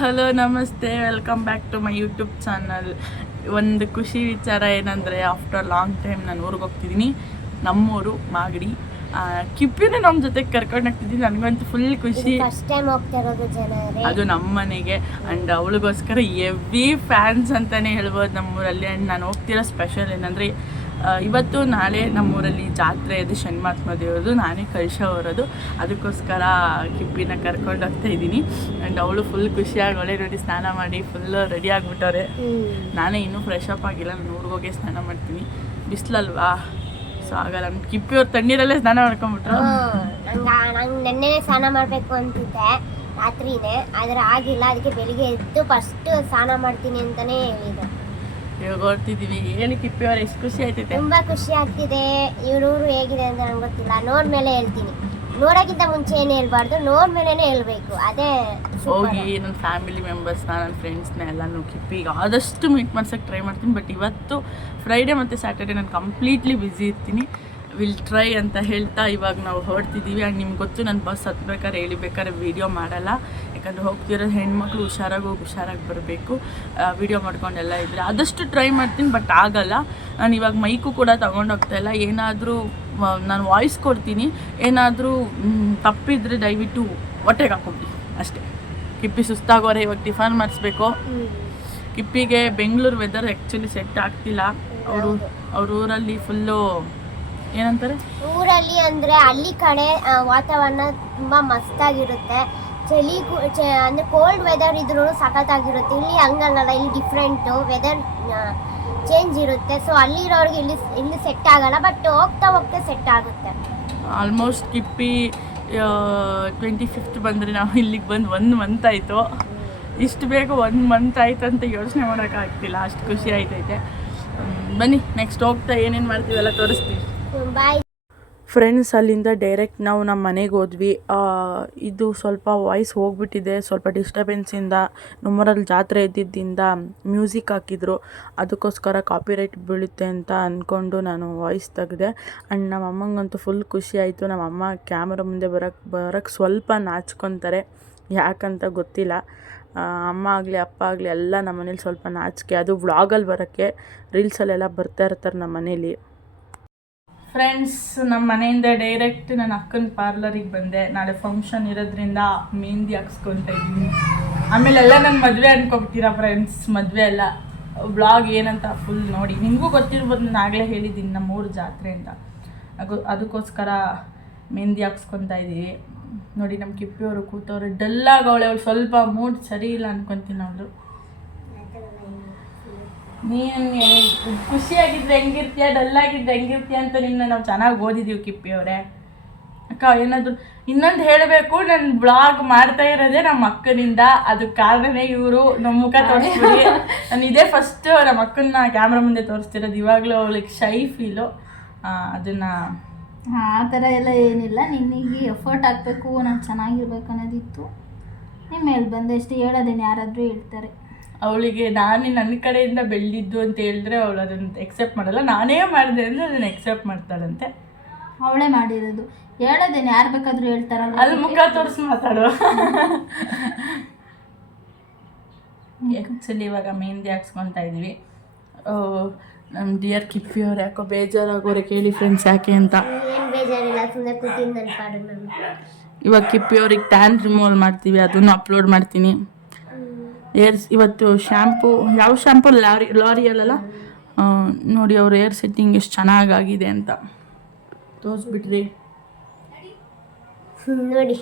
Hello ನಮಸ್ತೆ, welcome back to my YouTube channel. ಒಂದು ಖುಷಿ ವಿಚಾರ ಏನಂದರೆ, ಆಫ್ಟರ್ ಲಾಂಗ್ ಟೈಮ್ ನಾನು ಊರಿಗೆ ಹೋಗ್ತಿದ್ದೀನಿ. ನಮ್ಮೂರು ಮಾಗಡಿ. ಕಿಪ್ಪಿನ ನಮ್ಮ ಜೊತೆಗೆ ಕರ್ಕೊಂಡು ಹೋಗ್ತಿದ್ದೀನಿ. ನನಗಂತೂ ಫುಲ್ ಖುಷಿ. ಫಸ್ಟ್ ಟೈಮ್ ಹೋಗ್ತಾ ಇರೋದು ಜನರೇ, ಅದು ನಮ್ಮ ಮನೆಗೆ. ಆ್ಯಂಡ್ ಅವಳಿಗೋಸ್ಕರ ಎವ್ರಿ ಫ್ಯಾನ್ಸ್ ಅಂತಲೇ ಹೇಳ್ಬೋದು ನಮ್ಮೂರಲ್ಲಿ. ಆ್ಯಂಡ್ ನಾನು ಹೋಗ್ತಿರೋ ಸ್ಪೆಷಲ್ ಏನಂದರೆ, ಇವತ್ತು ನಾಳೆ ನಮ್ಮೂರಲ್ಲಿ ಜಾತ್ರೆ ಇದೆ, ಶನಿಮಾತ್ಮ ದೇವರದು. ನಾನೇ ಕಳಶ ಹೊರೋದು. ಅದಕ್ಕೋಸ್ಕರ ಕಿಪ್ಪಿನ ಕರ್ಕೊಂಡು ಹೋಗ್ತಾ ಇದ್ದೀನಿ. ಆ್ಯಂಡ್ ಅವಳು ಫುಲ್ ಖುಷಿಯಾಗವಳೆ. ನೋಡಿ, ಸ್ನಾನ ಮಾಡಿ ಫುಲ್ ರೆಡಿ ಆಗಿಬಿಟ್ಟವ್ರೆ. ನಾನೇ ಇನ್ನೂ ಫ್ರೆಶ್ ಅಪ್ ಆಗಿಲ್ಲ. ನಾನು ಊರಿಗೆ ಹೋಗಿ ಸ್ನಾನ ಮಾಡ್ತೀನಿ. ಬಿಸಿಲಲ್ವಾ, ಸೊ ಆಗಲ್ಲ. ನಮ್ಮ ಕಿಪ್ಪಿಯವ್ರು ತಣ್ಣೀರಲ್ಲೇ ಸ್ನಾನ ಮಾಡ್ಕೊಂಬಿಟ್ರು. ನಂಗೆ ನೆನ್ನೆ ಸ್ನಾನ ಮಾಡಬೇಕು ಅಂತಿದ್ದೆ ರಾತ್ರಿನೇ, ಆದರೆ ಆಗಿಲ್ಲ. ಅದಕ್ಕೆ ಬೆಳಿಗ್ಗೆ ಎದ್ದು ಫಸ್ಟ್ ಸ್ನಾನ ಮಾಡ್ತೀನಿ ಅಂತಲೇ ಹೇಳಿದೆ. ಇವಾಗ ಹೊರ್ತಿದ್ದೀವಿ. ಏನು ಕಿಪ್ಪಿಯವ್ರು, ಎಷ್ಟು ಖುಷಿ ಆಯ್ತೈತೆ? ತುಂಬ ಖುಷಿ ಆಗ್ತಿದೆ. ಇವ್ರೂರು ಹೇಗಿದೆ ಅಂತ ನಂಗೆ ಗೊತ್ತಿಲ್ಲ, ನೋಡ್ಮೇಲೆ ಹೇಳ್ತೀನಿ. ನೋಡೋಕ್ಕಿಂತ ಮುಂಚೆ ಏನು ಹೇಳ್ಬಾರ್ದು, ನೋಡ್ಮೇಲೆ ಹೇಳ್ಬೇಕು. ಅದೇ ಹೋಗಿ ನನ್ನ ಫ್ಯಾಮಿಲಿ ಮೆಂಬರ್ಸ್ನ, ನನ್ನ ಫ್ರೆಂಡ್ಸ್ನ ಎಲ್ಲನೂ ಕಿಪ್ಪಿಗೆ ಆದಷ್ಟು ಮೀಟ್ ಮಾಡ್ಸೋಕ್ಕೆ ಟ್ರೈ ಮಾಡ್ತೀನಿ. ಬಟ್ ಇವತ್ತು ಫ್ರೈಡೇ ಮತ್ತು ಸ್ಯಾಟರ್ಡೇ ನಾನು ಕಂಪ್ಲೀಟ್ಲಿ ಬ್ಯುಸಿ ಇರ್ತೀನಿ. ವಿಲ್ ಟ್ರೈ ಅಂತ ಹೇಳ್ತಾ ಇವಾಗ ನಾವು ಹೊರಡ್ತಿದ್ದೀವಿ. ಆ್ಯಂಡ್ ನಿಮ್ಗೆ ಗೊತ್ತು, ನಾನು ಬಸ್ ಹತ್ಬೇಕಾದ್ರೆ ಹೇಳಿಬೇಕಾದ್ರೆ ವೀಡಿಯೋ ಮಾಡಲ್ಲ. ಯಾಕಂದರೆ ಹೋಗ್ತಿರೋ ಹೆಣ್ಮಕ್ಳು ಹುಷಾರಾಗಿ ಹೋಗಿ ಹುಷಾರಾಗಿ ಬರಬೇಕು. ವೀಡಿಯೋ ಮಾಡ್ಕೊಂಡೆಲ್ಲ ಇದ್ದರೆ ಆದಷ್ಟು ಟ್ರೈ ಮಾಡ್ತೀನಿ, ಬಟ್ ಆಗಲ್ಲ. ನಾನು ಇವಾಗ ಮೈಕು ಕೂಡ ತೊಗೊಂಡೋಗ್ತಾಯಿಲ್ಲ. ಏನಾದರೂ ನಾನು ವಾಯ್ಸ್ ಕೊಡ್ತೀನಿ, ಏನಾದರೂ ತಪ್ಪಿದರೆ ದಯವಿಟ್ಟು ಹೊಟ್ಟೆಗೆ ಹಾಕ್ಕೊಬಿಡಿ ಅಷ್ಟೇ. ಕಿಪ್ಪಿ ಸುಸ್ತಾಗೋರೆ. ಇವಾಗ ಟಿಫನ್ ಮಾಡಿಸ್ಬೇಕು. ಕಿಪ್ಪಿಗೆ ಬೆಂಗಳೂರು ವೆದರ್ ಆ್ಯಕ್ಚುಲಿ ಸೆಟ್ ಆಗ್ತಿಲ್ಲ. ಅವ್ರ ಊರಲ್ಲಿ ಫುಲ್ಲು ಏನಂತಾರೆ, ಊರಲ್ಲಿ ಅಂದರೆ ಹಳ್ಳಿ ಕಡೆ ವಾತಾವರಣ ತುಂಬ ಮಸ್ತಾಗಿರುತ್ತೆ. ಚಳಿ ಅಂದರೆ ಕೋಲ್ಡ್ ವೆದರ್ ಇದ್ರೂ ಸಖತ್ತಾಗಿರುತ್ತೆ. ಇಲ್ಲಿ ಹಂಗಲ್ಲ, ಇಲ್ಲಿ ಡಿಫ್ರೆಂಟು ವೆದರ್ ಚೇಂಜ್ ಇರುತ್ತೆ. ಸೊ ಅಲ್ಲಿರೋರಿಗೆ ಇಲ್ಲಿ ಸೆಟ್ ಆಗಲ್ಲ, ಬಟ್ ಹೋಗ್ತಾ ಸೆಟ್ ಆಗುತ್ತೆ. ಆಲ್ಮೋಸ್ಟ್ ಕಿಪ್ಪಿ 25th ಬಂದರೆ ನಾವು ಇಲ್ಲಿಗೆ ಬಂದು 1 ಮಂತ್ ಆಯಿತು. ಇಷ್ಟು ಬೇಗ 1 ಮಂತ್ ಆಯ್ತು ಅಂತ ಯೋಚನೆ ಮಾಡೋಕ್ಕಾಗ್ತಿಲ್ಲ, ಅಷ್ಟು ಖುಷಿ ಆಯ್ತೈತೆ. ಬನ್ನಿ, ನೆಕ್ಸ್ಟ್ ಹೋಗ್ತಾ ಏನೇನು ಮಾಡ್ತೀವೆಲ್ಲ ತೋರಿಸ್ತೀವಿ. Bye friends. ಅಲ್ಲಿಂದ ಡೈರೆಕ್ಟ್ ನಾವು ನಮ್ಮ ಮನೆಗೆ ಹೋದ್ವಿ. ಇದು ಸ್ವಲ್ಪ ವಾಯ್ಸ್ ಹೋಗ್ಬಿಟ್ಟಿದೆ, ಸ್ವಲ್ಪ ಡಿಸ್ಟರ್ಬೆನ್ಸಿಂದ. ನಮ್ಮೂರಲ್ಲಿ ಜಾತ್ರೆ ಇದ್ದಿದ್ದರಿಂದ ಮ್ಯೂಸಿಕ್ ಹಾಕಿದ್ರು, ಅದಕ್ಕೋಸ್ಕರ ಕಾಪಿರೈಟ್ ಬೀಳುತ್ತೆ ಅಂತ ಅಂದ್ಕೊಂಡು ನಾನು ವಾಯ್ಸ್ ತೆಗೆದೆ. ಆ್ಯಂಡ್ ನಮ್ಮ ಅಮ್ಮಂಗಂತೂ ಫುಲ್ ಖುಷಿ ಆಯಿತು. ನಮ್ಮಮ್ಮ ಕ್ಯಾಮ್ರಾ ಮುಂದೆ ಬರೋಕ್ಕೆ ಸ್ವಲ್ಪ ನಾಚ್ಕೊತಾರೆ, ಯಾಕಂತ ಗೊತ್ತಿಲ್ಲ. ಅಮ್ಮ ಆಗಲಿ ಅಪ್ಪ ಆಗಲಿ ಎಲ್ಲ ನಮ್ಮ ಮನೇಲಿ ಸ್ವಲ್ಪ ನಾಚಿಕೆ. ಅದು ವ್ಲಾಗಲ್ಲಿ ಬರೋಕ್ಕೆ, ರೀಲ್ಸಲ್ಲೆಲ್ಲ ಬರ್ತಾ ಇರ್ತಾರೆ ನಮ್ಮ ಮನೇಲಿ. ಫ್ರೆಂಡ್ಸ್, ನಮ್ಮ ಮನೆಯಿಂದ ಡೈರೆಕ್ಟ್ ನನ್ನ ಅಕ್ಕನ ಪಾರ್ಲರಿಗೆ ಬಂದೆ. ನಾಳೆ ಫಂಕ್ಷನ್ ಇರೋದ್ರಿಂದ ಮೆಹಂದಿ ಹಾಕ್ಸ್ಕೊತಾ ಇದ್ದೀನಿ. ಆಮೇಲೆ ಎಲ್ಲ ನನ್ನ ಮದುವೆ ಅನ್ಕೊಬಿಡ್ತೀರಾ ಫ್ರೆಂಡ್ಸ್. ಮದುವೆ ಎಲ್ಲ ವ್ಲಾಗ್ ಏನಂತ ಫುಲ್ ನೋಡಿ. ನಿಮಗೂ ಗೊತ್ತಿರ್ಬೋದು, ನಾನು ಆಗಲೇ ಹೇಳಿದ್ದೀನಿ ನಮ್ಮೂರು ಜಾತ್ರೆ ಅಂತ. ಅದಕ್ಕೋಸ್ಕರ ಮೆಹಂದಿ ಹಾಕ್ಸ್ಕೊತಾ ಇದ್ದೀವಿ. ನೋಡಿ, ನಮ್ಮ ಕಿಪ್ಪಿಯವರು ಕೂತವ್ರು ಡಲ್ಲಾಗವಳೆ. ಅವಳು ಸ್ವಲ್ಪ ಮೂಡ್ ಸರಿ ಇಲ್ಲ ಅನ್ಕೊತೀನಿ. ಅವಳು ನೀನು ಖುಷಿಯಾಗಿದ್ರೆ ಹೆಂಗಿರ್ತೀಯ, ಡಲ್ಲಾಗಿದ್ರೆ ಹೆಂಗಿರ್ತೀಯ ಅಂತ ನಿನ್ನ ನಾವು ಚೆನ್ನಾಗಿ ಓದಿದ್ದೀವಿ ಕಿಪ್ಪಿಯವರೇ. ಅಕ್ಕ, ಏನಾದರೂ ಇನ್ನೊಂದು ಹೇಳಬೇಕು, ನಾನು ಬ್ಲಾಗ್ ಮಾಡ್ತಾ ಇರೋದೇ ನಮ್ಮ ಅಕ್ಕನಿಂದ. ಅದಕ್ಕೆ ಕಾರಣನೇ ಇವರು. ನಮ್ಮ ಮುಖ ತೋರಿಸ್ಬಿಡಿ. ನಾನು ಇದೇ ಫಸ್ಟು ನಮ್ಮ ಅಕ್ಕನ ಕ್ಯಾಮ್ರಾ ಮುಂದೆ ತೋರಿಸ್ತಿರೋದು. ಇವಾಗಲೂ ಅವಳಿಗೆ ಶೈ ಫೀಲು. ಅದನ್ನು ಆ ಥರ ಎಲ್ಲ ಏನಿಲ್ಲ. ನಿನಗೆ ಎಫರ್ಟ್ ಹಾಕಬೇಕು, ನಾನು ಚೆನ್ನಾಗಿರ್ಬೇಕು ಅನ್ನೋದಿತ್ತು. ನಿಮ್ಮ ಮೇಲೆ ಬಂದಷ್ಟು ಹೇಳೋದೇನು ಯಾರಾದರೂ ಹೇಳ್ತಾರೆ. ಅವಳಿಗೆ ನಾನು ನನ್ನ ಕಡೆಯಿಂದ ಬೆಳೆದಿದ್ದು ಅಂತ ಹೇಳಿದ್ರೆ ಅವಳು ಅದನ್ನು ಎಕ್ಸೆಪ್ಟ್ ಮಾಡಲ್ಲ. ನಾನೇ ಮಾಡಿದೆ ಅಂದರೆ ಅದನ್ನು ಎಕ್ಸೆಪ್ಟ್ ಮಾಡ್ತಾಳಂತೆ. ಅವಳೇ ಮಾಡಿರೋದು. ಹೇಳೋದೇನು ಯಾರು ಬೇಕಾದರೂ ಹೇಳ್ತಾರಲ್ಲ, ಅದು ಮುಖ ತೋರಿಸಿ ಮಾತಾಡು. ಆ್ಯಕ್ಚುಲಿ ಇವಾಗ ಮೆಹಂದಿ ಹಾಕ್ಸ್ಕೊತಾ ಇದ್ದೀವಿ. ನಮ್ಮ ಡಿಯರ್ ಕಿಪ್ಪಿಯವ್ರು ಯಾಕೋ ಬೇಜಾರಾಗೋರೆ. ಕೇಳಿ ಫ್ರೆಂಡ್ಸ್, ಯಾಕೆ ಅಂತ. ಏನು ಬೇಜಾರಿಲ್ಲ, ಸುಮ್ಮನೆ ಕೂತಿದ್ದು ಪಾಡು ನಾನು. ಇವಾಗ ಕಿಪ್ಪಿಯವ್ರಿಗೆ ಟ್ಯಾನ್ ರಿಮೂವಲ್ ಮಾಡ್ತೀವಿ, ಅದನ್ನು ಅಪ್ಲೋಡ್ ಮಾಡ್ತೀನಿ. ಇವತ್ತು ಶ್ಯಾಂಪು, ಯಾವ ಶ್ಯಾಂಪು, ಲಾರಿಯಲ್ಲ ನೋಡಿ. ಅವ್ರ ಏರ್ ಸೆಟ್ಟಿಂಗ್ ಎಷ್ಟು ಚೆನ್ನಾಗಾಗಿದೆ ಅಂತ ತೋರಿಸ್ಬಿಟ್ರಿ ನೋಡಿ.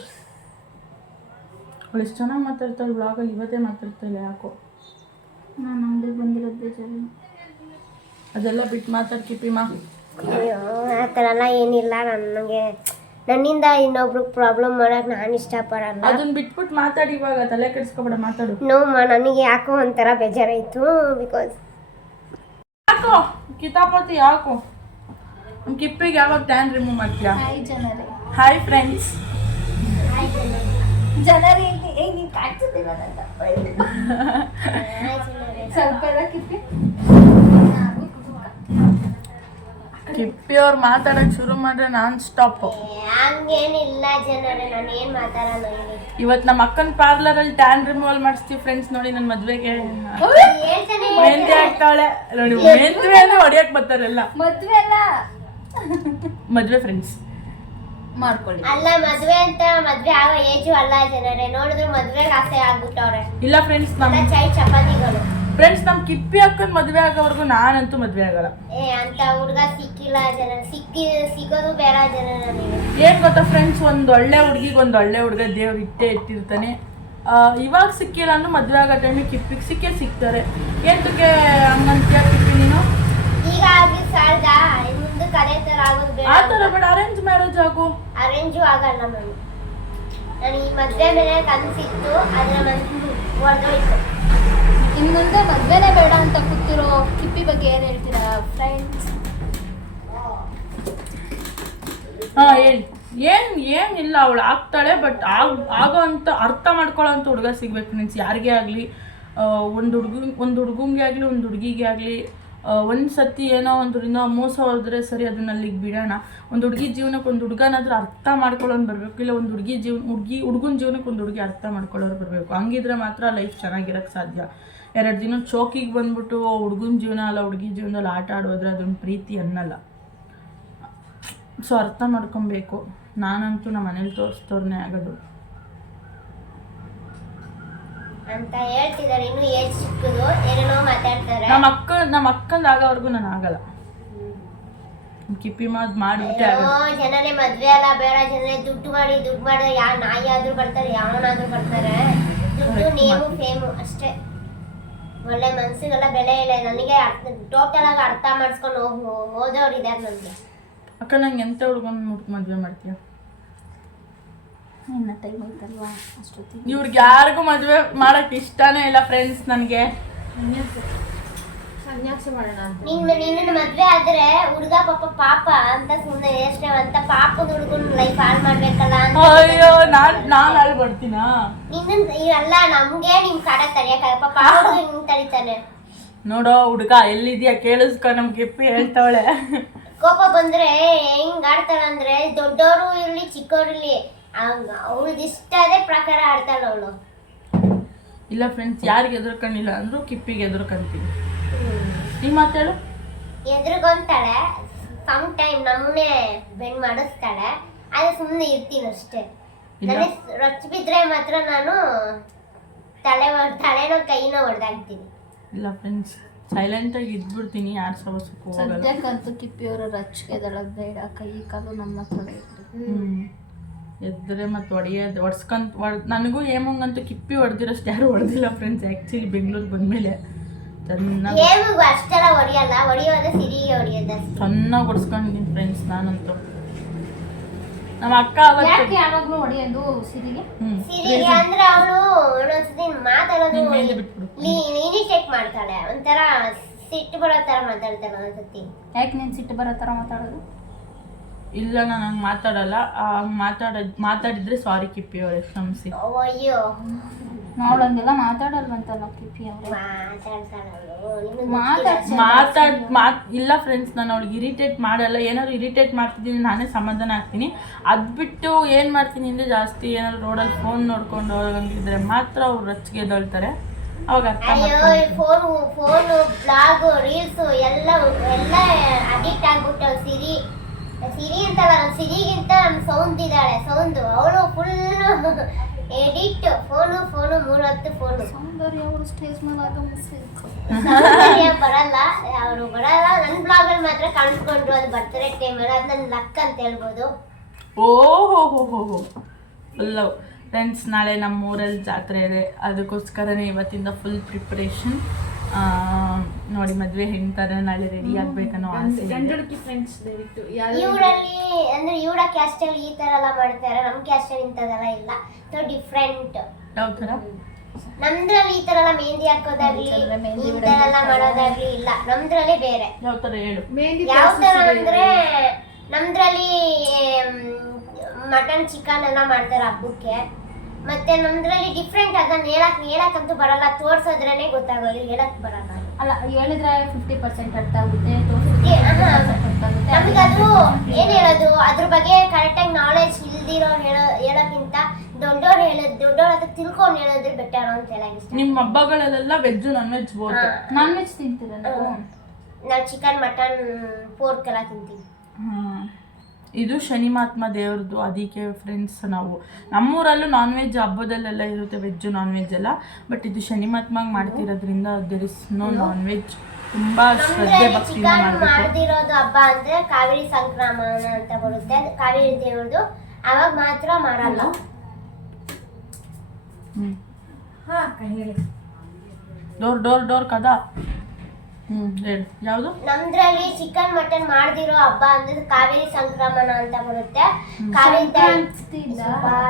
ಅವಳು ಎಷ್ಟು ಚೆನ್ನಾಗಿ ಮಾತಾಡ್ತಾಳೆ ಬ್ಲಾಗಲ್ಲಿ. ಇವತ್ತೇ ಮಾತಾಡ್ತಾಳೆ ಯಾಕೋ. ನಾನು ಅಂಗಡಿಗೆ ಬಂದಿರೋದು ಬೇಜಾರು. ಅದೆಲ್ಲ ಬಿಟ್ಟು ಮಾತಾಡಿ ಕಿಪ್ಪಿಮಾ. ಅಯ್ಯೋ, ಆ ಥರ ಎಲ್ಲ ಏನಿಲ್ಲ. ನನ್ನಿಂದ ಇನ್ನೊಬ್ರಿಗೆ ಪ್ರಾಬ್ಲಮ್ ಮಾಡೋಕೆ ನಾನು ಇಷ್ಟಪಡಲ್ಲ. ಅದನ್ನ ಬಿಟ್ಬಿಟ್ಟು ಮಾತಾಡಿ, ಇವಾಗ ತಲೆ ಕೆಡಿಸ್ಕೊಬೇಡ, ಮಾತಾಡು. ನೋಮ್ಮ, ನನಗೆ ಯಾಕೋ ಒಂಥರ ಬೇಜಾರಾಯಿತು. ಬಿಕಾಸ್ ಯಾಕೋ ಕಿತಾಪತಿ, ಯಾಕೋ ನಮ್ಮ ಕಿಪ್ಪಿಗೆ ಯಾವಾಗ ಟ್ಯಾನ್ ರಿಮೂವ್ ಮಾಡ್ತೀಯಾ? ಹಾಯ್ ಜನರೇ. Hi friends. ಜನರೇ ನೀವು ಕಾಣಿಸುತ್ತಿಲ್ಲ ಸ್ವಲ್ಪ ಎಲ್ಲ ಕಿಪ್ಪಿ. ಕಿಪ್ಪಿ ಅವ್ರು ಮಾತಾಡಕ್ ಶುರು ಮಾಡ್ರೆ ನಾನ್ ಸ್ಟಾಪ್. ಹಂಗೇನಿಲ್ಲ ಜನರೇ, ನಾನು ಏನ್ ಮಾತಾಡೋಣ ಹೇಳಿ. ಇವತ್ ನಮ್ಮ ಅಕ್ಕನ ಪಾರ್ಲರ್ ಅಲ್ಲಿ ಟ್ಯಾನ್ ರಿಮೂವಲ್ ಮಾಡಿಸ್ತೀವಿ ಫ್ರೆಂಡ್ಸ್. ನೋಡಿ ನನ್ನ ಮದ್ವೆಗೆ ಹೇಳ್ತಾನೆ ಮೆಹಂದಿ ಹಾಕ್ತಾಳೆ ನೋಡಿ. ಮೆಹಂದಿ ಅಂದ್ರೆ ಹೊಡಿಯಕ್ ಬರ್ತಾರಲ್ಲ, ಮದ್ವೆ ಅಲ್ಲ, ಮದ್ವೆ ಫ್ರೆಂಡ್ಸ್ ಮಾಡ್ಕೊಳ್ಳಿ. ಅಲ್ಲ ಮದ್ವೆ ಅಂತ, ಮದ್ವೆ ಆಗೋ ಏಜು ಅಲ್ಲ ಜನರೇ. ನೋಡಿದ್ರೆ ಮದ್ವೆಗೆ ಆಸೆ ಆಗ್ಬಿಟ್ಟವ್ರೆ ಇಲ್ಲ ಫ್ರೆಂಡ್ಸ್. ಚಪಾತಿಗಳು ನಮ್ ಕಿಪ್ಪಿ ಅಕ್ಕನ್ ಮದ್ವೆ ಆಗೋವರೆಗೂ ನಾನಂತೂ ಮದ್ವೆ ಆಗಲ್ಲ. ಅಂತ ಹುಡ್ಗ ಸಿಕ್ಕಿಲ್ಲ ಜನ, ಸಿಗೋದು ಬೇಡ ಜನ ನನಗೆ. ಏನ್ ಗೊತ್ತಾ ಫ್ರೆಂಡ್ಸ್, ಒಂದ್ ಒಳ್ಳೆ ಹುಡ್ಗಿಗೆ ಒಂದ್ ಒಳ್ಳೆ ಹುಡ್ಗ ದೇವ್ರು ಇಟ್ಟಿರ್ತಾನೆ. ಇವಾಗ ಸಿಕ್ಕಿಲ್ಲ ಅಂದ್ರೆ ಮದ್ವೆ ಆಗೋ ಟೈಮಿಗೆ ಕಿಪ್ಪಿಗೆ ಸಿಗ್ತಾರೆ. ಏತಕ್ಕೆ ಹಂಗಂತೀಯ ಕಿಪ್ಪಿ ನೀನು? ಈಗ ಆಗಿ ಸಾಲ್ದ, ಮುಂದಕ್ಕೆ ಅದೇ ತರ ಆಗೋದು ಬೇಡ. ಆ ತರ ಬೇಡ, ಅರೇಂಜ್ ಮ್ಯಾರೇಜ್ ಆಗು. ಅರೇಂಜು ಆಗಲ್ಲ ನಾನು. ಈ ಮದ್ವೆ ಮೇಲೆ ಕನಸಿತ್ತು, ಅದ್ರ ಮನ್ಸು ಹೊಡೆದೋಯ್ತು. ಇನ್ ಮುಂದೆ ಮದ್ವೆನೇ ಬೇಡ ಅಂತ ಕೂತಿರೋ ಕಿಪ್ಪಿ ಬಗ್ಗೆ ಏನ್ ಹೇಳ್ತೀರಾ ಫ್ರೆಂಡ್ಸ್? ಏನಿಲ್ಲ, ಅವಳು ಆಗ್ತಾಳೆ. ಬಟ್ ಆಗೋ ಅಂತ ಅರ್ಥ ಮಾಡ್ಕೊಳ್ಳೋ ಅಂತ ಹುಡುಗ ಸಿಗ್ಬೇಕು ಫ್ರೆಂಡ್ಸ್. ಯಾರಿಗೇ ಆಗಲಿ, ಒಂದು ಹುಡುಗಂಗೆ ಆಗಲಿ ಒಂದು ಹುಡುಗಿಗೆ ಆಗಲಿ, ಒಂದು ಸತಿ ಏನೋ ಒಂದರಿಂದ ಮೋಸ ಹೋದ್ರೆ ಸರಿ, ಅದನ್ನ ಅಲ್ಲಿಗೆ ಬಿಡೋಣ. ಒಂದು ಹುಡುಗಿ ಜೀವನಕ್ಕೆ ಒಂದು ಹುಡುಗನಾದ್ರೂ ಅರ್ಥ ಮಾಡ್ಕೊಳ್ಳೋನು ಬರಬೇಕು. ಇಲ್ಲ ಒಂದು ಹುಡುಗನ ಜೀವನಕ್ಕೆ ಒಂದು ಹುಡುಗಿ ಅರ್ಥ ಮಾಡ್ಕೊಳ್ಳೋರು ಬರಬೇಕು. ಹಂಗಿದ್ರೆ ಮಾತ್ರ ಲೈಫ್ ಚೆನ್ನಾಗಿರೋಕ್ಕೆ ಸಾಧ್ಯ. 2 ದಿನ ಚೋಕಿಗೆ ಬಂದ್ಬಿಟ್ಟು ಹುಡುಗನ ಜೀವನ ಅಲ್ಲ ಹುಡುಗಿ ಜೀವನದಲ್ಲಿ ಆಟ ಆಡೋದ್ರೆ ಅದೊಂದು ಪ್ರೀತಿ ಅನ್ನಲ್ಲ. ಸೊ ಅರ್ಥ ಮಾಡ್ಕೊಬೇಕು. ನಾನಂತೂ ನಮ್ಮ ಮನೇಲಿ ತೋರಿಸ್ತವ್ರನ್ನೇ ಆಗೋದು ಅಂತ ಹೇಳ್ತಿದ್ದಾರೆ. ಇನ್ನು ಏಜ್ ಸಿಕ್ಕದು ಏನೇನೋ ಮಾತಾಡ್ತಾರೆ. ನಮ್ಮ ಅಕ್ಕಂದು ಆಗೋವರೆಗೂ ನಾನು ಆಗಲ್ಲ. ಕಿಪ್ಪಿ ಮಾಡಿಬಿಟ್ಟೆ ಜನನೇ ಮದ್ವೆ ಅಲ್ಲ ಬೇಡ ಜನರೇ. ದುಡ್ಡು ಮಾಡಿ ಯಾವ ನಾಯಿ ಆದ್ರೂ ಬರ್ತಾರೆ, ಯಾವನಾದ್ರೂ ಬರ್ತಾರೆ. ದುಡ್ಡು ನೇಮು ಫೇಮು ಅಷ್ಟೇ. ಒಳ್ಳೆ ಮನ್ಸಿಗೆಲ್ಲ ಬೆಲೆ ಇಲ್ಲ. ನನಗೆ ಟೋಟಲ್ ಆಗಿ ಅರ್ಥ ಮಾಡಿಸ್ಕೊಂಡು ಹೋದವ್ರು ಇದ್ದಾರೆ ನನಗೆ. ಅಕ್ಕ, ನಂಗೆ ಎಂತ ಹುಡುಗನ ಮದುವೆ ಮಾಡ್ತೀಯ? ಇನ್ನ ಟೈಮ್ ಐತಲ್ವಾ ಅಷ್ಟೊತ್ತಿಗೆ. ಇವ್ರಿಗೆ ಯಾರಿಗೂ ಮದುವೆ ಮಾಡಕ್ ಇಷ್ಟನೇ ಇಲ್ಲ ಫ್ರೆಂಡ್ಸ್. ನನಗೆ ನಿನ್ನ ಮದ್ವೆ ಆದ್ರೆ ಹುಡುಗ ಪಾಪ ಅಂತ ಸುಮ್ಮನೆ ಎಷ್ಟೇ ಅಂತ ಪಾಪದ ಹುಡುಗನ ಲೈಫ್ ಹಾಳು ಮಾಡ್ಬೇಕಲ್ಲ ಅಂತ. ಅಯ್ಯೋ, ನಾನ್ ಹಾಳು ಬರ್ತೀನಾ? ಅಲ್ಲ, ನಮ್ಗೆ ನಿಮ್ ಕಡ ತಡಿಯಕ್ಕ ಪಾಪ ಹಿಂಗ್ ತಡಿತಾನೆ. ನೋಡೋ ಹುಡುಗ ಎಲ್ಲಿದ್ಯಾ ಕೇಳಿಸ್ಕೊ, ನಮ್ ಕಿಪ್ಪಿ ಹೇಳ್ತಾವಳೆ. ಕೋಪ ಬಂದ್ರೆ ಹೆಂಗ್ ಆಡ್ತಾಳ ಅಂದ್ರೆ, ದೊಡ್ಡವರು ಇರ್ಲಿ ಚಿಕ್ಕವ್ರು ಇರ್ಲಿ ಅವಳದ್ ಇಷ್ಟ ಅದೇ ಪ್ರಕಾರ ಆಡ್ತಾಳ ಅವಳು. ಇಲ್ಲ ಫ್ರೆಂಡ್ಸ್, ಯಾರಿಗೆ ಎದುರ್ಕೊಂಡಿಲ್ಲ ಅಂದ್ರು ಕಿಪ್ಪಿಗೆ ಎದುರ್ಕೊಂತೀವಿ. ನೀ ಮಾತಾಡು. ಎದುರ್ಕೊಂತಾಳೆ, ಸಮ್ ಟೈಮ್ ನಮ್ಮನ್ನೇ ಬೆಂಡ್ ಮಾಡಿಸ್ತಾಳೆ. ಆದ್ರೆ ಸುಮ್ಮನೆ ಇರ್ತೀನಿ ಅಷ್ಟೇ. ನನಗೆ ರೊಚ್ಚ ಬಿದ್ರೆ ಮಾತ್ರ ನಾನು ತಲೆನೋ ಕೈನೋ ಹೊಡೆದಾಗ್ತೀನಿ. ಇಲ್ಲ ಫ್ರೆಂಡ್ಸ್, ಸೈಲೆಂಟ್ ಆಗಿ ಇದ್ಬಿಡ್ತೀನಿ. ಯಾರು ಸವಸಕ್ಕೂ ಹೋಗಲ್ಲ. ಸದ್ಯಕ್ಕಂತೂ ಕಿಪ್ಪಿಯವರ ರಚ್ಗೆದಳದ್ ಬೇಡ. ಕೈ ಕಾಲು ನಮ್ಮ ಹತ್ರ ಎದ್ರೆ ಮತ್ತೆ ನನಗೂ ಏಮಂಗಂತೂ ಕಿಪ್ಪಿ ಹೊಡೆದಿರೋಷ್ಟು ಯಾರು ಹೊಡೆದಿಲ್ಲ ಫ್ರೆಂಡ್ಸ್. ಆ್ಯಕ್ಚುಲಿ ಬೆಂಗಳೂರು ಬಂದಮೇಲೆ ಚೆನ್ನಾಗಿ ಅಷ್ಟೆಲ್ಲ ಹೊಡಿಯಲ್ಲ, ಹೊಡಿಯೋದು ಸಿರಿಗೆ ಹೊಡಿಯೋದು. ಚೆನ್ನಾಗಿ ಹೊಡ್ಸ್ಕೊಂಡಿದ್ದೀನಿ ಫ್ರೆಂಡ್ಸ್ ನಾನಂತೂ. ನಮ್ಮ ಅಕ್ಕ ಯಾವಾಗ್ಲೂ ಹೊಡೆಯೋದು ಸಿರಿಗೆ. ಸಿರಿಗೆ ಅಂದ್ರೆ ಅವಳು ಒಂದೊಂದ್ಸತಿ ಮಾತಾಡೋದು ಇನಿಷಿಯೇಟ್ ಮಾಡ್ತಾಳೆ. ಒಂಥರ ಸಿಟ್ಟು ಬರೋ ತರ ಮಾತಾಡ್ತಾಳೆ ಒಂದೊಂದ್ಸತಿ. ಯಾಕೆ ನೀನ್ ಸಿಟ್ಟು ಬರೋ ತರ ಮಾತಾಡೋದು? ಇಲ್ಲ, ನಾನು ಹಂಗೆ ಮಾತಾಡಲ್ಲ. ಮಾತಾಡಿದ್ರೆ ಸಾರಿ ಕಿಪ್ಪಿ ಅವರೇ, ಕ್ಷಮಿಸಿ. ಅಯ್ಯೋ, ನೋಡಂಗೆಲ್ಲ ಮಾತಾಡಲ್ವಂತಲ್ಲ ಕಿಪ್ಪಿ ಅವರು. ಇಲ್ಲ ಫ್ರೆಂಡ್ಸ್, ನಾನು ಅವಳಿಗೆ ಇರಿಟೇಟ್ ಮಾಡಲ್ಲ. ಏನಾದ್ರು ಇರಿಟೇಟ್ ಮಾಡ್ತಿದ್ದೀನಿ ನಾನೇ ಸಮಾಧಾನ ಆಗ್ತೀನಿ. ಅದು ಬಿಟ್ಟು ಏನು ಮಾಡ್ತೀನಿ ಅಂದರೆ, ಜಾಸ್ತಿ ಏನಾದ್ರು ರೋಡಲ್ಲಿ ಫೋನ್ ನೋಡ್ಕೊಂಡು ಹೋಗಂಗಿದ್ರೆ ಮಾತ್ರ ಅವ್ರು ರಚ್ಚಿಗೆ ಎದ್ದೊಳ್ತಾರೆ. ಅವಾಗ ಫೋನು ಬ್ಲಾಗು ರೀಲ್ಸು ಎಲ್ಲ ಅಡಿಕ್ಟ್ ಆಗ್ಬಿಟ್ಟು ಸಿರಿ ಅಂತಲ್ಲ, ಸಿರಿಗಿಂತ ಸೌಂದ್ ಇದ್ದಾಳೆ. ಸೌಂದು ಅವಳು ಫುಲ್ ಎಡಿಟ್. ಫೋನು 3 ಹೊತ್ತು ಫೋನು. ಸೌಂದರ್ಯ ಬರಲ್ಲ, ಅವರು ಬರಲ್ಲ. ನನ್ನ ಬ್ಲಾಗಲ್ಲಿ ಮಾತ್ರ ಕಾಣಿಸ್ಕೊಂಡ್ರು. ಅದು ಬರ್ತಡೇ ಟೈಮಲ್ಲಿ, ಅದು ನನ್ನ ಲಕ್ ಅಂತ ಹೇಳ್ಬೋದು. ಓಹೋ ಫುಲ್ ಫ್ರೆಂಡ್ಸ್, ನಾಳೆ ನಮ್ಮ ಊರಲ್ಲಿ ಜಾತ್ರೆ ಇದೆ. ಅದಕ್ಕೋಸ್ಕರನೇ ಇವತ್ತಿಂದ ಫುಲ್ ಪ್ರಿಪ್ರೇಷನ್. ನೋಡಿ, ಮದುವೆ ಹೆಣ್ತಾರೆ ನಾಳೆ ರೆಡಿ ಆಗ್ಬೇಕನ್ನೋ ಆಸೆ. ಇವರಲ್ಲಿ ಅಂದ್ರೆ ಇವಳ ಕ್ಯಾಸ್ಟಲ್ಲಿ ಈ ತರ ಎಲ್ಲ ಮಾಡ್ತಾರೆ. ನಮ್ ಕ್ಯಾಸ್ಟಲ್ಲಿ ಇಂಥದೆಲ್ಲ ಇಲ್ಲ. So different. ಯಾವ ತರ? ನಮ್ದ್ರಲ್ಲಿ ಈ ತರ ಎಲ್ಲ ಮೆಹಂದಿ ಹಾಕೋದಾಗ್ಲಿ ಈ ತರ ಎಲ್ಲ ಮಾಡೋದಾಗ್ಲಿ ಇಲ್ಲ. ನಮ್ದ್ರಲ್ಲಿ ಬೇರೆ. ಯಾವ ತರ ಹೇಳು? ಯಾವ ತರ ಅಂದ್ರೆ, ನಮ್ದ್ರಲ್ಲಿ ಮಟನ್ ಚಿಕನ್ ಎಲ್ಲ ಮಾಡ್ತಾರೆ ಹಬ್ಬಕ್ಕೆ. ಮತ್ತೆ ನಮ್ದ್ರಲ್ಲಿ ಡಿಫ್ರೆಂಟ್. ಅದನ್ನ ಹೇಳಕ್ಕಂತೂ ಬರಲ್ಲ, ತೋರ್ಸೋದ್ರೇನೆ ಗೊತ್ತಾಗೋದು. ಹೇಳಕ್ ಬರಲ್ಲ. ಅಲ್ಲ, ಹೇಳಿದ್ರೆ 50% ಅರ್ಥ ಆಗುತ್ತೆ. ಮಾಡ್ಬೇಕಾಗುತ್ತೆ. ನಮ್ಗೆ ಅದು ಏನ್ ಹೇಳೋದು ಅದ್ರ ಬಗ್ಗೆ ಕರೆಕ್ಟಾಗಿ ನಾಲೆಜ್ ಇಲ್ದಿರೋ ಹೇಳೋಕ್ಕಿಂತ ದೊಡ್ಡವ್ರು ಹತ್ರ ತಿಳ್ಕೊಂಡು ಹೇಳೋದ್ರೆ ಬೆಟರ್ ಅಂತ ಹೇಳಕ್ ಇಷ್ಟ. ನಿಮ್ಮ ಹಬ್ಬಗಳಲ್ಲೆಲ್ಲ veg non veg both? Non veg ತಿಂತೀರ ನೀವು? ನಾವು ಚಿಕನ್ ಮಟನ್ ಪೋರ್ಕ್ ಎಲ್ಲ ತಿಂತೀವಿ. ಇದು ಶನಿ ಮಹಾತ್ಮ ದೇವ್ರದ್ದು. ಅದಕ್ಕೆ ಫ್ರೆಂಡ್ಸ್ ನಾವು ನಮ್ಮೂರಲ್ಲೂ ನಾನ್ ವೆಜ್ ಹಬ್ಬದಲ್ಲೆಲ್ಲ ಇರುತ್ತೆ, ವೆಜ್ ನಾನ್ ವೆಜ್ ಎಲ್ಲ. ಬಟ್ ಇದು ಶನಿ ಮಹಾತ್ಮಾಗ ಮಾಡ್ತಿರೋದ್ರಿಂದ there is no non veg. ತುಂಬಾ ಶ್ರದ್ಧೆ ಭಕ್ತಿಯಿಂದ ಚಿಕನ್ ಮಾಡಬೇಕು. ಮಾಡ್ದಿರೋದು ಹಬ್ಬ ಅಂದ್ರೆ ಕಾವೇರಿ ಸಂಕ್ರಮಣ ಅಂತ ಬರುತ್ತೆ, ಕಾವೇರಿ ದೇವ್ರದ್ದು. ಅವಾಗ ಮಾತ್ರ ಮಾಡಲ್ಲ. ಡೋರ್ ಕದ. ಹೇಳಿ ಯಾವುದು? ನಮ್ದ್ರಲ್ಲಿ ಚಿಕನ್ ಮಟನ್ ಮಾಡ್ದಿರೋ ಹಬ್ಬ ಅಂದ್ರೆ ಕಾವೇರಿ ಸಂಕ್ರಮಣ ಅಂತ ಬರುತ್ತೆ. ಕಾವೇರಿ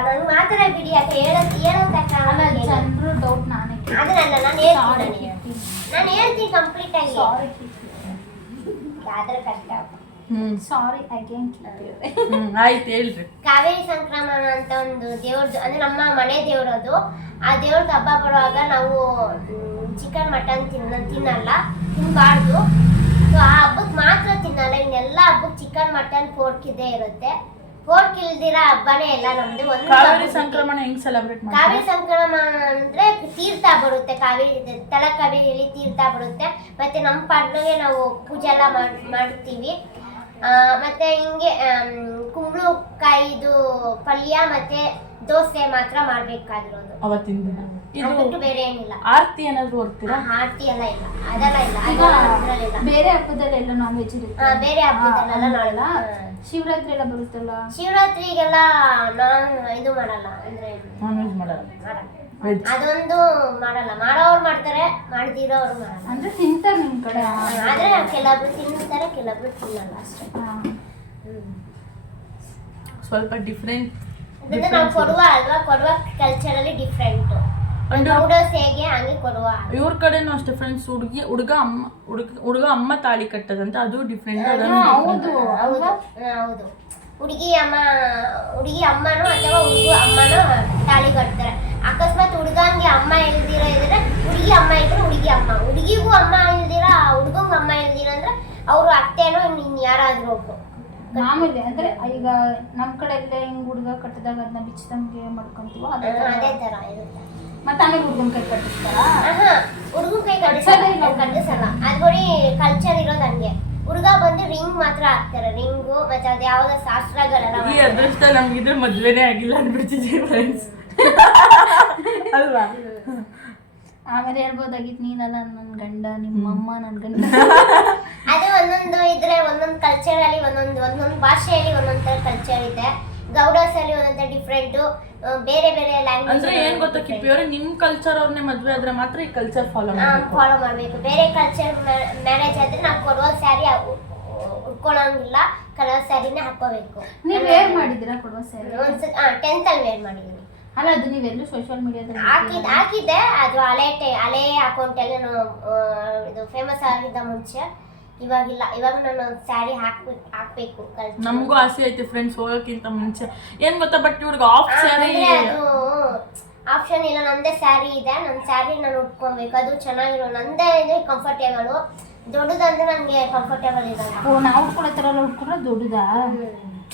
ನನ್ ಮಾತ್ರ ಬಿಡಿ ಯಾಕೆ ಜನರು ಡೌಟ್ ನಾನೇ ಅದನ್ನಲ್ಲ ನಾನು ಹೇಳ್ತೀನಿ ಕಂಪ್ಲೀಟ್ ಆಗಿ. ಯಾವ್ದ್ರ ಕಷ್ಟ ಸಾರಿ ಅಗೇನ್ ಆಯ್ತು ಹೇಳ್ರಿ. ಕಾವೇರಿ ಸಂಕ್ರಮಣ ಅಂತ ಒಂದು ದೇವ್ರದ್ದು ಅಂದ್ರೆ ನಮ್ಮ ಮನೆ ದೇವ್ರದು. ಆ ದೇವ್ರದ್ದು ಹಬ್ಬ ಬರುವಾಗ ನಾವು ಚಿಕನ್ ಮಟನ್ ತಿನ್ನಲ್ಲ, ತಿನ್ನಬಾರ್ದು. ಸೊ ಆ ಹಬ್ಬಕ್ಕೆ ಮಾತ್ರ ತಿನ್ನಲ್ಲ, ಇನ್ನೆಲ್ಲ ಹಬ್ಬಕ್ಕೆ ಚಿಕನ್ ಮಟನ್ ಪೋರ್ಕ್ ಇದ್ದೇ ಇರುತ್ತೆ. ಪೋರ್ಕ್ ಇಲ್ದಿರ ಹಬ್ಬನೇ ಎಲ್ಲ ನಮ್ದು. ಒಂದು ಕಾವೇರಿ ಸಂಕ್ರಮಣ ಹೆಂಗ್ ಸೆಲೆಬ್ರೇಟ್ ಮಾಡ್ತಾರೆ? ಕಾವೇರಿ ಸಂಕ್ರಮಣ ಅಂದ್ರೆ ತೀರ್ಥ ಬರುತ್ತೆ, ಕಾವೇರಿ ತಲಕಾವೇರಿಯಲ್ಲಿ ತೀರ್ಥ ಬರುತ್ತೆ. ಮತ್ತೆ ನಮ್ಮ ಪಾಡ್ನಾಗೆ ನಾವು ಪೂಜೆ ಎಲ್ಲ ಮಾಡ್ತೀವಿ. ಮತ್ತೆ ಹಿಂಗೆ ಕುಂಬಳಕಾಯಿದು ಪಲ್ಯ ಮತ್ತೆ ದೋಸೆ ಮಾತ್ರ ಮಾಡ್ಬೇಕಾಗಿರೋದು ಅವತ್ತಿನ ದಿನ. ಇದು ಬೇರೆ ಏನಿಲ್ಲ. ಆರತಿ ಏನಾದ್ರು ಹೊರ್ತೀರಾ? ಆರತಿ ಎಲ್ಲ ಇಲ್ಲ, ಅದೆಲ್ಲ ಇಲ್ಲ. ಬೇರೆ ಹಬ್ಬದಲ್ಲೆಲ್ಲ ನಾನ್ ವೆಜ್ ಇರುತ್ತೆ, ಬೇರೆ ಹಬ್ಬದಲ್ಲೆಲ್ಲ ನಾಳೆಲ್ಲ. ಶಿವರಾತ್ರಿ ಎಲ್ಲ ಬರುತ್ತಲ್ಲ, ಶಿವರಾತ್ರಿಗೆಲ್ಲ ಇದು ಮಾಡಲ್ಲ, ಅಂದ್ರೆ ನಾನ್ ವೆಜ್ ಮಾಡಲ್ಲ, ಅದೊಂದು ಮಾಡಲ್ಲ. ಮಾಡೋರು ಮಾಡ್ತಾರೆ, ಮಾಡ್ದಿರೋರು ಮಾಡಲ್ಲ. ಅಂದ್ರೆ ತಿಂತಾರೆ ನಿಮ್ ಕಡೆ. ಆದ್ರೆ ಕೆಲವೊಬ್ರು ತಿಂತಾರೆ, ಕೆಲವೊಬ್ರು ತಿನ್ನಲ್ಲ ಅಷ್ಟೇ. ಸ್ವಲ್ಪ ಡಿಫ್ರೆಂಟ್. ಅದನ್ನ ನಾವು ಕೊಡುವ ಅಲ್ವಾ, ಕೊಡುವ ಕಲ್ಚರ್ ಅಲ್ಲಿ ಡಿಫ್ರೆಂಟ್. ನೂಡಲ್ಸ್ ಹೇಗೆ ಹಂಗೆ ಕೊಡುವ. ಇವ್ರ ಕಡೆನೂ ಅಷ್ಟೇ ಫ್ರೆಂಡ್ಸ್. ಹುಡುಗ ಅಮ್ಮ ತಾಳಿ ಕಟ್ಟದಂತೆ, ಅದು ಡಿಫ್ರೆಂಟ್. ಹೌದು ಹೌದು. ಹುಡುಗಿ ಅಮ್ಮನೋ ಅಥವಾ ಹುಡುಗ ಅಮ್ಮನೋ ತಾಳಿ ಕಟ್ತಾರೆ. ಅಕಸ್ಮಾತ್ ಹುಡುಗಂಗೆ ಅಮ್ಮ ಇಲ್ದಿರ ಇದ್ರೆ ಹುಡುಗಿ ಅಮ್ಮ ಇದ್ರೆ ಹುಡುಗಿ ಅಮ್ಮ, ಹುಡುಗಿಗೂ ಅಮ್ಮ ಇಲ್ದಿರ ಹುಡುಗಂಗ್ ಅಮ್ಮ ಇಲ್ದಿರ ಅಂದ್ರೆ ಅವರು ಅತ್ತೆನೋ ಇನ್ ಯಾರಾದ್ರೂ ಒಬ್ರು. ಮಾಮೂಲಿ ಅಂದ್ರೆ ಈಗ ನಮ್ ಕಡೆ ಎಲ್ಲ ಹಿಂಗ್ ಹುಡುಗ ಕಟ್ಟಿದಾಗ ಅದನ್ನ ಬಿಚ್ಚದಂಗೆ ಮಾಡ್ಕೊಂತೀವೋ ಅದೇ ತರ ಇರುತ್ತೆ. ಮತ್ತೆ ಆಮೇಲೆ ಹುಡುಗನ ಕೈ ಕಟ್ಟಿಸ್ತಾರ? ಹುಡುಗನ ಕೈ ಕಟ್ಟಿಸಲ್ಲ, ಅದು ಬರೀ ಕಲ್ಚರ್ ಇರೋದು ಹಂಗೆ. ಹುಡುಗ ಬಂದು ರಿಂಗ್ ಮಾತ್ರ ಹಾಕ್ತಾರೆ, ರಿಂಗು ಮತ್ತೆ ಅದ್ ಯಾವ್ದೋ ಶಾಸ್ತ್ರಗಳೆಲ್ಲ. ಈ ಅದೃಷ್ಟ ನಮ್ಗಿದ್ರೆ ಮದ್ವೆನೇ ಆಗಿಲ್ಲ ಅನ್ಬಿಡ್ತಿದ್ವಿ ಫ್ರೆಂಡ್ಸ್ ಅಲ್ವಾ? ಆಮೇಲೆ ಹೇಳ್ಬೋದಾಗಿತ್ತು, ನೀನಲ್ಲ ನನ್ ಗಂಡ, ನಿಮ್ಮಮ್ಮ ನನ್ ಗಂಡ. ಅದು ಒಂದೊಂದು ಇದ್ರೆ ಒಂದೊಂದು ಕಲ್ಚರ್ ಅಲ್ಲಿ ಒಂದೊಂದು ಭಾಷೆಯಲ್ಲಿ ಒಂದೊಂದ್ ತರ ಕಲ್ಚರ್ ಇದೆ. ಗೌಡಸ್ ಅಲ್ಲಿ ಒಂದೊಂದ್ ಡಿಫ್ರೆಂಟ್, ಬೇರೆ ಬೇರೆ ಲ್ಯಾಂಗ್ವೇಜ್. ಅಂದ್ರೆ ಏನ್ ಗೊತ್ತಾ ಕಿಪ್ಪಿ ಅವ್ರೆ, ನಿಮ್ ಕಲ್ಚರ್ ಅವ್ರನ್ನೇ ಮದ್ವೆ ಆದ್ರೆ ಮಾತ್ರ ಈ ಕಲ್ಚರ್ ಫಾಲೋ ಮಾಡ್ಬೇಕು. ಬೇರೆ ಕಲ್ಚರ್ ಮ್ಯಾರೇಜ್ ಆದ್ರೆ ನಾವು ಕೊಡುವ ಸ್ಯಾರಿ ಉಟ್ಕೊಳ್ಳೋಂಗಿಲ್ಲ, ಕಲರ್ ಸ್ಯಾರಿನೇ ಹಾಕೋಬೇಕು. ನೀವ್ ವೇರ್ ಮಾಡಿದಿರಾ ಕೊಡುವ ಸ್ಯಾರಿ? 10th ಅಲ್ಲಿ ವೇರ್ ಮಾಡಿದೀನಿ. ಅಲ್ಲ, ಅದು ನೀವೆಲ್ಲೂ ಸೋಷಿಯಲ್ ಮೀಡಿಯಾದಲ್ಲಿ ಹಾಕಿದ್ದೆ. ಅದು ಹಳೆ ಅಕೌಂಟ್ ಅಲ್ಲಿ ಇದು ಫೇಮಸ್ ಆಗಿದ್ದ ಮುಂಚೆ. ಇವಾಗಿಲ್ಲ, ಇವಾಗ ನಾನು ಸ್ಯಾರಿ ಹಾಕ್ಬೇಕು. ನಮಗೂ ಆಸೆ ಐತೆ ಫ್ರೆಂಡ್ಸ್ ಹೋಗೋಕ್ಕಿಂತ ಮುಂಚೆ. ಏನ್ ಗೊತ್ತಾ, ಬಟ್ ಇವ್ರಿಗೆ ಆಫ್ ಸ್ಯಾರಿ ಅದು ಆಪ್ಷನ್ ಇಲ್ಲ. ನಂದೇ ಸ್ಯಾರಿ ಇದೆ, ನನ್ನ ಸ್ಯಾರಿ ನಾನು ಉಟ್ಕೊಬೇಕು. ಅದು ಚೆನ್ನಾಗಿರೋ ನಂದೇ ಇದೆ, ಕಂಫರ್ಟೇಬಲ್. ದೊಡ್ಡದಂದ್ರೆ ನನಗೆ ಕಂಫರ್ಟೇಬಲ್ ಇರಲ್ಲ. ನಾವು ಉಟ್ಕೊಳ್ಳೋ ತರ ಎಲ್ಲ ಉಟ್ಕೊಂಡ್ರೆ ದೊಡ್ಡದಾ?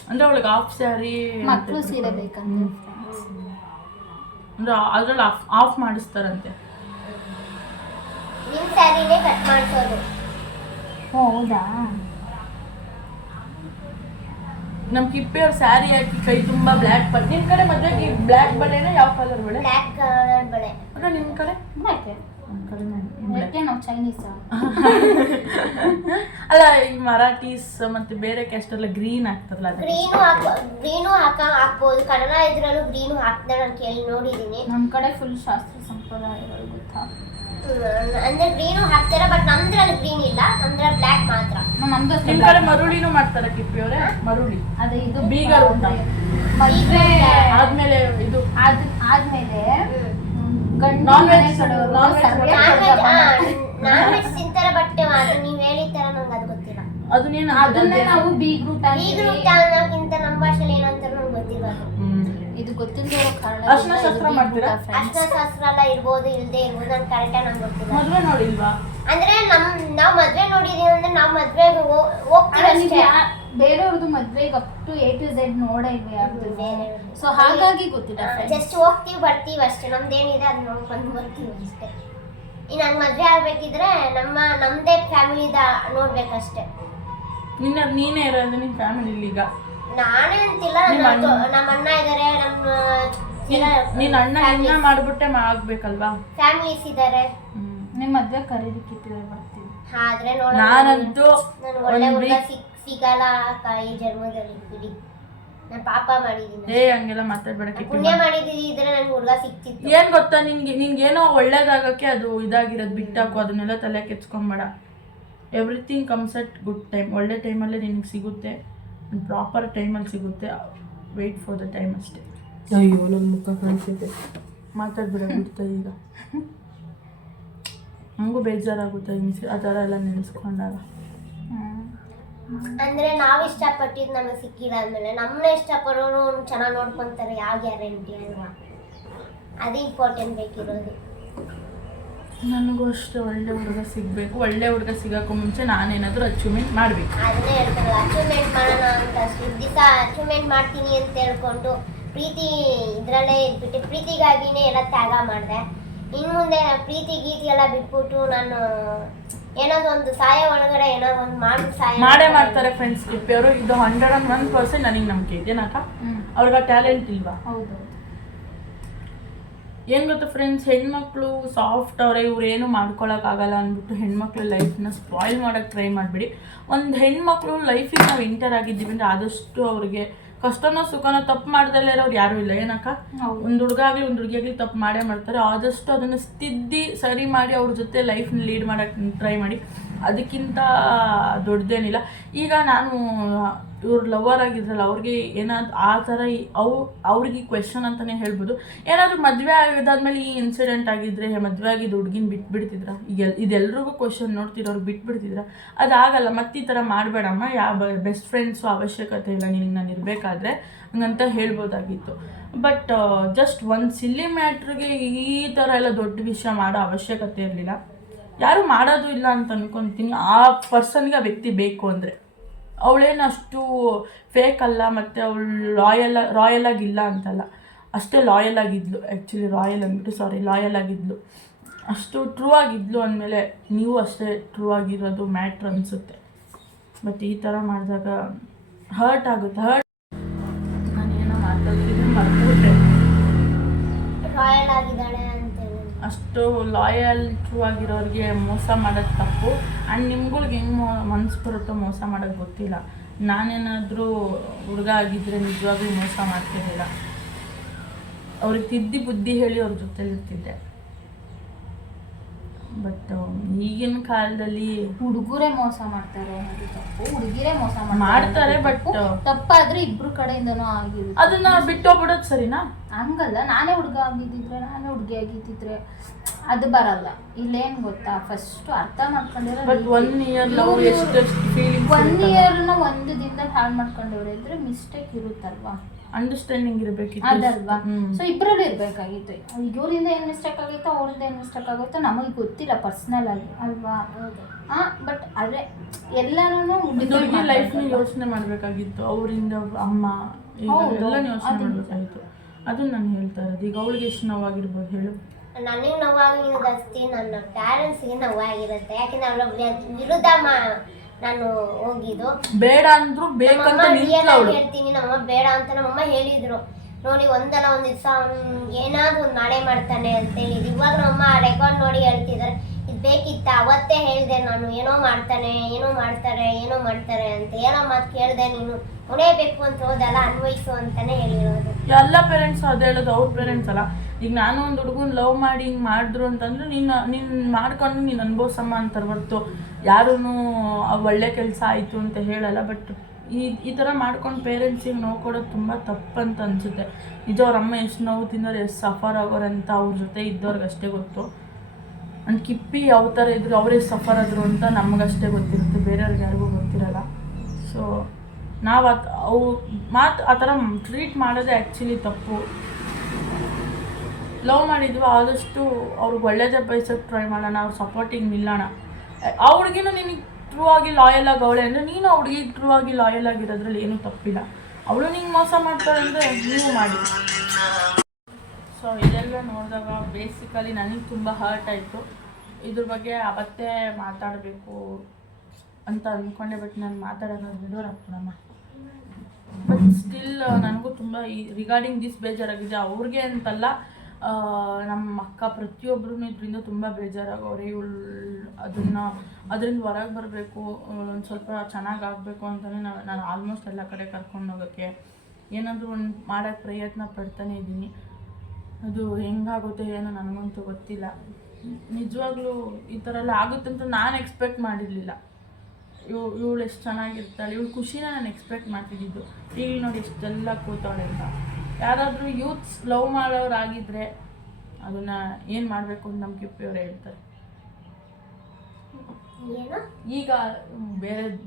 ಅಂದ್ರೆ ಅವಳಿಗೆ ಆಫ್ ಸ್ಯಾರಿ ಮಕ್ಕಳು ಸೀರೆ ಬೇಕಂತ ಅಂದ್ರೆ ಅದ್ರಲ್ಲಿ ಆಫ್ ಮಾಡಿಸ್ತಾರಂತೆ. ನಿಮ್ ಸ್ಯಾರಿನೇ ಕಟ್ ಮಾಡಿಸೋದು. ಹೌದಾ? ನಮ್ ಕಿಪ್ಪಿ ಅವ್ರ ಸ್ಯಾರಿ ಹಾಕಿ ಕೈ ತುಂಬಾ ಬ್ಲ್ಯಾಕ್ ಬಳೆ. ನಿಮ್ ಕಡೆ ಮದ್ವೆಗೆ ಬ್ಲ್ಯಾಕ್ ಬಳೆನ ಯಾವ ಕಲರ್ ಬಳೆ? ಬ್ಲ್ಯಾಕ್ ಕಲರ್ ಬಳೆ. ಅಲ್ಲ ನಿಮ್ ಕಡೆ? ನಾವು ಚೈನೀಸ್. ಅಲ್ಲ, ಈ ಮರಾಠೀಸ್ ಮತ್ತೆ ಬೇರೆ ಕ್ಯಾಸ್ಟ್ ಎಲ್ಲ ಗ್ರೀನ್ ಹಾಕ್ತಾರಲ್ಲ, ಗ್ರೀನು ಹಾಕ್ಬೋದು. ಕನ್ನಡ ಇದ್ರಲ್ಲೂ ಗ್ರೀನು ಹಾಕ್ತಾರೆ, ನಾನು ಕೇಳಿ ನೋಡಿದೀನಿ. ನಮ್ ಕಡೆ ಫುಲ್ ಶಾಸ್ತ್ರ ಸಂಪ್ರದಾಯಗಳು ಗೊತ್ತಾ? ಅಂದ್ರೆ ಗ್ರೀನು ಹಾಕ್ತಾರೆ, ಬಟ್ ನಮ್ದ್ರಲ್ಲಿ ಗ್ರೀನ್ ಇಲ್ಲ, ನಮ್ದ್ರಲ್ಲಿ ಬ್ಲ್ಯಾಕ್ ಮಾತ್ರ. ನಿಮ್ ಕಡೆ ಮರುಳಿನೂ ಮಾಡ್ತಾರ ಕಿಪ್ಪಿ ಅವ್ರೆ? ಮರುಳಿ ಅದೇ ಇದು ಬೀಗರ್ ಊಟ ಮದ್ವೆ ಆದ್ಮೇಲೆ ಇದು ಆದ್ಮೇಲೆ ನಾನ್ ವೆಜ್ ತಿಂತಾರೆ. ಬಟ್ ಅದು ನೀವ್ ಹೇಳಿದ ನಂಗೆ ಅದು ಗೊತ್ತಿಲ್ಲ. ಅದನ್ನೇ ನಾವು ಬೀಗ್ರೂಟ ಅನ್ನೋಕ್ಕಿಂತ ನಮ್ಮ ಭಾಷೆಲಿ ಏನಂತ ನಂಗೆ ಗೊತ್ತಿಲ್ಲ. ಇದು ಗೊತ್ತಿಲ್ಲದೆ ಕಾರಣ ಅರ್ಶಿನ ಶಾಸ್ತ್ರ ಮಾಡ್ತೀರಾ? ಅರ್ಶಿನ ಶಾಸ್ತ್ರ ಎಲ್ಲ ಇರ್ಬೋದು, ಇಲ್ದೇ ಇರ್ಬೋದು, ನಂಗೆ ಕರೆಕ್ಟಾಗಿ ನಂಗೆ ಗೊತ್ತಿಲ್ಲ. ಮದ್ವೆ ನೋಡಿಲ್ವಾ? ಅಂದ್ರೆ ನಾವ್ ಮದ್ವೆ ನೋಡಿದೀವಿ ಅಂದ್ರೆ ನಾವ್ ಮದ್ವೆಗೆ ಹೋಗ್ತೀವಿ ಅಷ್ಟೇ. ಬೇರೆಯವ್ರದ್ದು ಮದ್ವೆಗೆ up to A to Z ನೋಡೇ ಇಲ್ವೇ ಯಾರ್ದು, ಸೊ ಹಾಗಾಗಿ ಗೊತ್ತಿಲ್ಲ. ಜಸ್ಟ್ ಹೋಗ್ತೀವಿ ಬರ್ತೀವಿ ಅಷ್ಟೇ, ನಮ್ದೇನಿದೆ ಅದ್ ನೋಡ್ಕೊಂಡು ಬರ್ತೀವಿ ಅಷ್ಟೇ. ಇನ್ನು ಹಂಗ್ ಮದ್ವೆ ಆಗ್ಬೇಕಿದ್ರೆ ನಮ್ದೇ ಫ್ಯಾಮಿಲಿದ ನೋಡ್ಬೇಕಷ್ಟೇ. ನೀನೇ ಇರೋದು ನಿನ್ ಫ್ಯಾಮಿಲಿ ಈಗ? ನಾನೇ ಅಂತಿಲ್ಲ, ನಮ್ಮ ಅಣ್ಣ ಇದಾರೆ, ನಿನ್ ಅಣ್ಣ ಇನ್ನ ಮಾಡ್ಬಿಟ್ಟೆ ಆಗ್ಬೇಕಲ್ವಾ, ಫ್ಯಾಮಿಲೀಸ್ ಇದಾರೆ. ನಿಮ್ ಮದ್ವೆ ಕರೀಲಿಕ್ಕಿಟ್ಟಿದ್ರೆ ಬರ್ತೀವಿ. ಆದ್ರೆ ನಾನಂತೂ ಒಳ್ಳೆ ಹುಡುಗ ಸಿಗಲ್ಲ ಈ ಜನ್ಮದಲ್ಲಿ ಬಿಡಿ. ನಾನು ಪಾಪ ಮಾಡಿದೀನಿ. ಹಂಗೆಲ್ಲ ಮಾತಾಡ್ಬೇಡ, ಪುಣ್ಯ ಮಾಡಿದ್ರೆ ನನ್ಗೆ ಹುಡುಗ ಸಿಕ್ತಿತ್ತು. ಏನ್ ಗೊತ್ತಾ, ನಿನ್ಗೇನೋ ಒಳ್ಳೇದಾಗಕ್ಕೆ ಅದು ಇದಾಗಿರೋದು ಬಿಟ್ಟಾಕು, ಅದನ್ನೆಲ್ಲ ತಲೆ ಕೆಚ್ಕೊಂಬೇಡ. Everything comes at good time. ಒಳ್ಳೆ ಟೈಮಲ್ಲೇ ನಿನಗೆ ಸಿಗುತ್ತೆ, ಪ್ರಾಪರ್ ಟೈಮಲ್ಲಿ ಸಿಗುತ್ತೆ. ವೆಯ್ಟ್ ಫಾರ್ ದ ಟೈಮ್ ಅಷ್ಟೇ. ಅಯ್ಯೋ ನನ್ನ ಮುಖ ಕಾಣಿಸುತ್ತೆ. ಮಾತಾಡ್ಬಿಡ ಬಿಡ್ತಾ ಈಗ. ನನಗೂ ಬೇಜಾರಾಗುತ್ತೆ ಆ ಥರ ಎಲ್ಲ ನೆನೆಸ್ಕೊಂಡಾಗ. ಅಂದ್ರೆ ನಾವ್ ಇಷ್ಟಪಟ್ಟಿದ್ದು ನಮಗೆ ಸಿಕ್ಕಿಲ್ಲ ಅಂದ್ಮೇಲೆ ನಮ್ಮನ್ನ ಇಷ್ಟಪಡೋರು ಚೆನ್ನಾಗಿ ನೋಡ್ಕೊಂತಾರೆ, ಯಾವ ಗ್ಯಾರಂಟಿ ಅಲ್ವಾ? ಅದು ಇಂಪಾರ್ಟೆಂಟ್ ಬೇಕಿರೋದು. ನನಗೂ ಅಷ್ಟೇ ಒಳ್ಳೆ ಹುಡುಗ ಸಿಗಬೇಕು. ಒಳ್ಳೆ ಹುಡುಗ ಸಿಗೋಕ್ಕೂ ಮುಂಚೆ ನಾನೇನಾದರೂ ಅಚೀವ್ಮೆಂಟ್ ಮಾಡಬೇಕು. ಅದನ್ನೇ ಹೇಳ್ತಾರಲ್ಲ, ಅಚೀವ್ಮೆಂಟ್ ಮಾಡೋಣ ಅಂತ ಅಷ್ಟು ದಿವಸ ಅಚೀವ್ಮೆಂಟ್ ಮಾಡ್ತೀನಿ ಅಂತ ಹೇಳ್ಕೊಂಡು ಪ್ರೀತಿ ಇದರಲ್ಲೇ ಇದ್ಬಿಟ್ಟು ಪ್ರೀತಿಗಾಗಿನೇ ಎಲ್ಲ ತ್ಯಾಗ ಮಾಡಿದೆ. ಇನ್ನು ಮುಂದೆ ಪ್ರೀತಿ ಗೀತಿ ಎಲ್ಲ ಬಿಟ್ಬಿಟ್ಟು ನಾನು ಏನಾದ್ರು ಒಂದು ಸಹಾಯ ಒಳಗಡೆ ಏನಾದ್ರು ಒಂದು ಮಾಡಿ ಸಹಾಯ ಮಾಡ್ತಾರೆ ಫ್ರೆಂಡ್ಸ್. ಕಿಪ್ಪಿಯವರು ಇದು 101% ನನಗೆ ನಂಬಿಕೆ ಇದೇನಾಕ ಅವ್ರಿಗೆ ಟ್ಯಾಲೆಂಟ್ ಇಲ್ವಾ? ಹೌದು. ಏನು ಗೊತ್ತಾ ಫ್ರೆಂಡ್ಸ್, ಹೆಣ್ಮಕ್ಳು ಸಾಫ್ಟ್ ಅವರೇ, ಇವ್ರೇನು ಮಾಡ್ಕೊಳಕ್ಕಾಗಲ್ಲ ಅಂದ್ಬಿಟ್ಟು ಹೆಣ್ಮಕ್ಳು ಲೈಫ್ನ ಸ್ಪಾಯ್ಲ್ ಮಾಡೋಕ್ಕೆ ಟ್ರೈ ಮಾಡಿಬಿಡಿ. ಒಂದು ಹೆಣ್ಮಕ್ಳು ಲೈಫಿಗೆ ನಾವು ಎಂಟರ್ ಆಗಿದ್ದೀವಿ ಅಂದರೆ ಆದಷ್ಟು ಅವ್ರಿಗೆ ಕಷ್ಟನೋ ಸುಖನೋ ತಪ್ಪು ಮಾಡ್ದಲ್ಲೇ ಇರೋರು ಯಾರೂ ಇಲ್ಲ. ಏನಕ್ಕ, ಒಂದು ಹುಡುಗ ಆಗಲಿ ಒಂದು ಹುಡುಗಿಯಾಗಲಿ ತಪ್ಪು ಮಾಡೇ ಮಾಡ್ತಾರೆ. ಆದಷ್ಟು ಅದನ್ನು ತಿದ್ದಿ ಸರಿ ಮಾಡಿ ಅವ್ರ ಜೊತೆ ಲೈಫ್ನ ಲೀಡ್ ಮಾಡೋಕ್ಕೆ ಟ್ರೈ ಮಾಡಿ. ಅದಕ್ಕಿಂತ ದೊಡ್ಡದೇನಿಲ್ಲ. ಈಗ ನಾನು ಇವ್ರು ಲವರ್ ಆಗಿದ್ರಲ್ಲ, ಅವ್ರಿಗೆ ಏನಾದ್ರು ಆ ಥರ ಅವ್ರಿಗೆ ಕ್ವೆಶನ್ ಅಂತಲೇ ಹೇಳ್ಬೋದು. ಏನಾದರೂ ಮದುವೆ ಆಗಿದ್ದಾದ್ಮೇಲೆ ಈ ಇನ್ಸಿಡೆಂಟ್ ಆಗಿದ್ದರೆ ಮದುವೆ ಆಗಿದ್ದು ಹುಡುಗಿನ ಬಿಟ್ಬಿಡ್ತಿದ್ರ? ಈಗ ಇದೆಲ್ರಿಗೂ ಕ್ವೆಶನ್ ನೋಡ್ತಿರೋರು ಬಿಟ್ಬಿಡ್ತಿದ್ರ? ಅದಾಗಲ್ಲ. ಮತ್ತೆ ಈ ಥರ ಮಾಡಬೇಡಮ್ಮ, ಯಾವ ಬೆಸ್ಟ್ ಫ್ರೆಂಡ್ಸು ಅವಶ್ಯಕತೆ ಇಲ್ಲ ನಿನಗೆ ನಾನು ಇರಬೇಕಾದ್ರೆ ಹಂಗಂತ ಹೇಳ್ಬೋದಾಗಿತ್ತು. ಬಟ್ ಜಸ್ಟ್ ಒಂದು ಸಿಲ್ಲಿ ಮ್ಯಾಟ್ರಿಗೆ ಈ ಥರ ಎಲ್ಲ ದೊಡ್ಡ ವಿಷಯ ಮಾಡೋ ಅವಶ್ಯಕತೆ ಇರಲಿಲ್ಲ. ಯಾರೂ ಮಾಡೋದು ಇಲ್ಲ ಅಂತ ಅನ್ಕೊತೀನಿ. ಆ ಪರ್ಸನ್ಗೆ ಆ ವ್ಯಕ್ತಿ ಬೇಕು ಅಂದರೆ ಅವಳೇನು ಅಷ್ಟು ಫೇಕ್ ಅಲ್ಲ, ಮತ್ತು ಅವಳು ರಾಯಲ್ ಆಗಿಲ್ಲ ಅಂತಲ್ಲ, ಅಷ್ಟೇ ಲಾಯಲ್ ಆಗಿದ್ಲು. ಆ್ಯಕ್ಚುಲಿ ಲಾಯಲ್ ಆಗಿದ್ಲು, ಅಷ್ಟು ಟ್ರೂ ಆಗಿದ್ಲು ಅಂದಮೇಲೆ ನೀವು ಅಷ್ಟೇ ಟ್ರೂ ಆಗಿರೋದು ಮ್ಯಾಟ್ರ್ ಅನಿಸುತ್ತೆ. ಬಟ್ ಈ ಥರ ಮಾಡಿದಾಗ ಹರ್ಟ್ ಆಗುತ್ತೆ. ನಾನೇನೋ ಮಾತಾಡ್ತಿದ್ದೆ ಮರ್ತ್ಬಿಟ್ಟೆ. ರಾಯಲ್ ಆಗಿದ್ದಾಳೆ ಅಂತ ಅಷ್ಟು ಲಾಯಲ್ ಟ್ರೂ ಆಗಿರೋರಿಗೆ ಮೋಸ ಮಾಡೋದು ತಪ್ಪು. ಆ್ಯಂಡ್ ನಿಮ್ಗಳಿಗೆ ಹೆಂಗೆ ಮನಸ್ಸು ಬರುತ್ತೋ ಮೋಸ ಮಾಡೋದು ಗೊತ್ತಿಲ್ಲ. ನಾನೇನಾದರೂ ಹುಡುಗ ಆಗಿದ್ದರೆ ನಿಜವಾಗ್ಲೂ ಮೋಸ ಮಾಡ್ತಿರಲಿಲ್ಲ. ಅವ್ರಿಗೆ ತಿದ್ದಿ ಬುದ್ಧಿ ಹೇಳಿ ಅವ್ರ ಜೊತೆಲಿರ್ತಿದ್ದೆ. ಬಟ್ ಈಗಿನ ಕಾಲದಲ್ಲಿ ಹುಡುಗರೇ ಮೋಸ ಮಾಡ್ತಾರೆ ಅನ್ನೋದು ತಪ್ಪು, ಹುಡುಗಿರೇ ಮೋಸ ಮಾಡ್ತಾರೆ. ಬಟ್ ತಪ್ಪಾದ್ರೆ ಇಬ್ರು ಕಡೆಯಿಂದನೂ ಆಗಿರುತ್ತೆ. ಅದನ್ನ ಬಿಟ್ಟೋಗ್ಬಿಡೋದು ಸರಿನಾ? ಹಂಗಲ್ಲ, ನಾನೇ ಹುಡುಗ ಆಗಿದ್ದಿದ್ರೆ ನಾನೇ ಹುಡುಗಿ ಆಗಿದ್ದಿದ್ರೆ ಅದು ಬರಲ್ಲ. ಇಲ್ಲೇನು ಗೊತ್ತಾ, ಫಸ್ಟ್ ಅರ್ಥ ಮಾಡ್ಕೊಂಡಿರೋ. ಬಟ್ 1 year ಲವ್ ಎಷ್ಟೆಷ್ಟು ಫೀಲಿಂಗ್ಸ್, 1 yearನ ಒಂದು ದಿನದಲ್ಲಿ ಹಾಳು ಮಾಡ್ಕೊಂಡವ್ರೆ ಇದ್ರೆ ಮಿಸ್ಟೇಕ್ ಇರುತ್ತಲ್ವಾ? ಅಂಡರ್ಸ್ಟ್ಯಾಂಡಿಂಗ್ ಇರಬೇಕಿತ್ತು ಅದಲ್ವಾ? ಸೊ ಇಬ್ಬರಲ್ಲಿ ಇರಬೇಕಾಗಿತ್ತು. ಇವ್ರಿಂದ ಏನು ಮಿಸ್ಟೇಕ್ ಆಗಿತ್ತೋ ಅವ್ರಿಂದ ಏನು ಮಿಸ್ಟೇಕ್ ಆಗುತ್ತೋ ನಮಗೆ ಗೊತ್ತಿಲ್ಲ ಪರ್ಸ್ನಲ್ ಆಗಿ, ಅಲ್ವಾ? ಬಟ್ ಆದರೆ ಎಲ್ಲರೂ ಹುಡುಗಿ ಲೈಫ್ನ ಯೋಚನೆ ಮಾಡಬೇಕಾಗಿತ್ತು. ಅವರಿಂದ ಅಮ್ಮ ಎಲ್ಲ ಯೋಚನೆ ಮಾಡಬೇಕಾಗಿತ್ತು. ಅದನ್ನ ನಾನು ಹೇಳ್ತಾ ಇರೋದು. ಈಗ ಅವಳಿಗೆ ಎಷ್ಟು ನೋವಾಗಿರ್ಬೋದು ಹೇಳು? ನನಗೆ ನೋವಾಗಿರೋದು ಜಾಸ್ತಿ ನನ್ನ ಪ್ಯಾರೆಂಟ್ಸ್ಗೆ ನೋವಾಗಿರುತ್ತೆ. ಯಾಕೆಂದ್ರೆ ಅವಳ ವಿರುದ್ಧ ನಾನು ಹೋಗಿದ್ದು. ಬೇಡ ಅಂದ್ರು ಬೇಕಂತ ಹೇಳ್ತೀನಿ, ನಮ್ಮಮ್ಮ ಬೇಡ ಅಂತ ನಮ್ಮಮ್ಮ ಹೇಳಿದ್ರು. ನೋಡಿ ಒಂದಲ್ಲ ಒಂದು ದಿವಸ ಏನಾದ್ರು ಒಂದು ನಾಳೆ ಮಾಡ್ತಾನೆ ಅಂತ ಹೇಳಿದ್ರು. ಇವಾಗ ನಮ್ಮಮ್ಮ ರೆಕಾರ್ಡ್ ನೋಡಿ ಹೇಳ್ತಿದ್ದಾರೆ, ಇದು ಬೇಕಿತ್ತ ಅವತ್ತೇ ಹೇಳಿದೆ ನಾನು, ಏನೋ ಮಾಡ್ತಾರೆ ಅಂತ. ಏನೋ ಮಾತು ಕೇಳಿದೆ ನೀನು, ಉಣೇಬೇಕು ಅಂತ ಹೋದಲ್ಲ, ಅನ್ವಯಿಸು ಅಂತಾನೆ ಹೇಳಿರೋದು. ಎಲ್ಲ ಪೇರೆಂಟ್ಸ್ ಅದೇ ಹೇಳೋದು, ಅವ್ರ ಪೇರೆಂಟ್ಸ್ ಅಲ್ಲ. ಈಗ ನಾನು ಒಂದು ಹುಡುಗನ ಲವ್ ಮಾಡಿ ಹಿಂಗೆ ಮಾಡಿದ್ರು ಅಂತಂದ್ರೆ ನೀನು ಮಾಡ್ಕೊಂಡು ನೀನು ಅನುಭವಿಸಮ್ಮ ಅಂತಾರೆ ಹೊರತು ಯಾರೂ ಒಳ್ಳೆ ಕೆಲಸ ಆಯಿತು ಅಂತ ಹೇಳಲ್ಲ. ಬಟ್ ಈ ಥರ ಮಾಡ್ಕೊಂಡು ಪೇರೆಂಟ್ಸಿಗೆ ನೋವು ಕೊಡೋದು ತುಂಬ ತಪ್ಪಂತ ಅನಿಸುತ್ತೆ. ನಿಜ ಅವ್ರ ಅಮ್ಮ ಎಷ್ಟು ನೋವು ತಿನ್ನೋರು, ಎಷ್ಟು ಸಫರ್ ಆಗೋರಂತ ಅವ್ರ ಜೊತೆ ಇದ್ದವ್ರಿಗೆ ಅಷ್ಟೇ ಗೊತ್ತು. ಅಂಡ್ ಕಿಪ್ಪಿ ಯಾವ ಥರ ಇದ್ರು, ಅವರೇ ಸಫರ್ ಆದರು ಅಂತ ನಮಗಷ್ಟೇ ಗೊತ್ತಿರುತ್ತೆ, ಬೇರೆಯವ್ರಿಗೆ ಯಾರಿಗೂ ಗೊತ್ತಿರಲ್ಲ. ಸೊ ನಾವು ಆ ಥರ ಟ್ರೀಟ್ ಮಾಡೋದೇ ಆ್ಯಕ್ಚುಲಿ ತಪ್ಪು. ಲವ್ ಮಾಡಿದ್ವಿ, ಆದಷ್ಟು ಅವ್ರಿಗೆ ಒಳ್ಳೇದೇ ಬಯಸೋಕ್ಕೆ ಟ್ರೈ ಮಾಡೋಣ, ಅವ್ರ ಸಪೋರ್ಟಿಗೆ ನಿಲ್ಲೋಣ. ಆ ಹುಡುಗಿನ ನಿನಗೆ ಟ್ರೂ ಆಗಿ ಲಾಯಲ್ ಆಗಿ ಅವಳೆ ಅಂದರೆ ನೀನು ಆ ಹುಡುಗಿಗೆ ಟ್ರೂ ಆಗಿ ಲಾಯಲ್ ಆಗಿರೋದ್ರಲ್ಲಿ ಏನೂ ತಪ್ಪಿಲ್ಲ. ಅವಳು ನಿಂಗೆ ಮೋಸ ಮಾಡ್ತಾಳೆ ಅಂದರೆ ನೀವು ಮಾಡಿ. ಸೊ ಇದೆಲ್ಲ ನೋಡಿದಾಗ ಬೇಸಿಕಲಿ ನನಗೆ ತುಂಬ ಹರ್ಟ್ ಆಯಿತು. ಇದ್ರ ಬಗ್ಗೆ ಅವತ್ತೇ ಮಾತಾಡಬೇಕು ಅಂತ ಅಂದ್ಕೊಂಡೆ, ಬಟ್ ನಾನು ಮಾತಾಡೋದು ಬಿಡೋರಾಗ್ಬಿಡಮ್ಮ. ಬಟ್ ಸ್ಟಿಲ್ ನನಗೂ ತುಂಬ ರಿಗಾರ್ಡಿಂಗ್ ದಿಸ್ ಬೇಜಾರಾಗಿದೆ. ಅವ್ರಿಗೆ ಅಂತಲ್ಲ, ನಮ್ಮ ಅಕ್ಕ ಪ್ರತಿಯೊಬ್ಬರೂ ಇದರಿಂದ ತುಂಬ ಬೇಜಾರಾಗವ್ರೆ. ಇವಳು ಅದರಿಂದ ಹೊರಗೆ ಬರಬೇಕು, ಒಂದು ಸ್ವಲ್ಪ ಚೆನ್ನಾಗಿ ಆಗಬೇಕು ಅಂತಲೇ ನಾನು ಆಲ್ಮೋಸ್ಟ್ ಎಲ್ಲ ಕಡೆ ಕರ್ಕೊಂಡು ಹೋಗೋಕ್ಕೆ ಏನಾದರೂ ಒಂದು ಮಾಡೋಕ್ಕೆ ಪ್ರಯತ್ನ ಪಡ್ತಾನೆ ಇದ್ದೀನಿ. ಅದು ಹೆಂಗಾಗುತ್ತೆ ಏನೋ ನನಗಂತೂ ಗೊತ್ತಿಲ್ಲ. ನಿಜವಾಗ್ಲೂ ಈ ಥರ ಎಲ್ಲ ಆಗುತ್ತೆ ಅಂತ ನಾನು ಎಕ್ಸ್ಪೆಕ್ಟ್ ಮಾಡಿರಲಿಲ್ಲ. ಇವಳು ಎಷ್ಟು ಚೆನ್ನಾಗಿರ್ತಾಳೆ, ಇವಳು ಖುಷಿನ ನಾನು ಎಕ್ಸ್ಪೆಕ್ಟ್ ಮಾಡ್ತಿದ್ದಿದ್ದು. ಈಗ ನೋಡಿ ಎಷ್ಟೆಲ್ಲ ಕೂತಾಳೆ ಅಂತ. ಯಾರಾದರೂ ಯೂತ್ಸ್ ಲವ್ ಮಾಡೋರಾಗಿದ್ದರೆ ಅದನ್ನು ಏನು ಮಾಡಬೇಕು ಅಂತ ನಮ್ಮ ಕಿಪ್ಪಿಯವ್ರು ಹೇಳ್ತಾರೆ. ಈಗ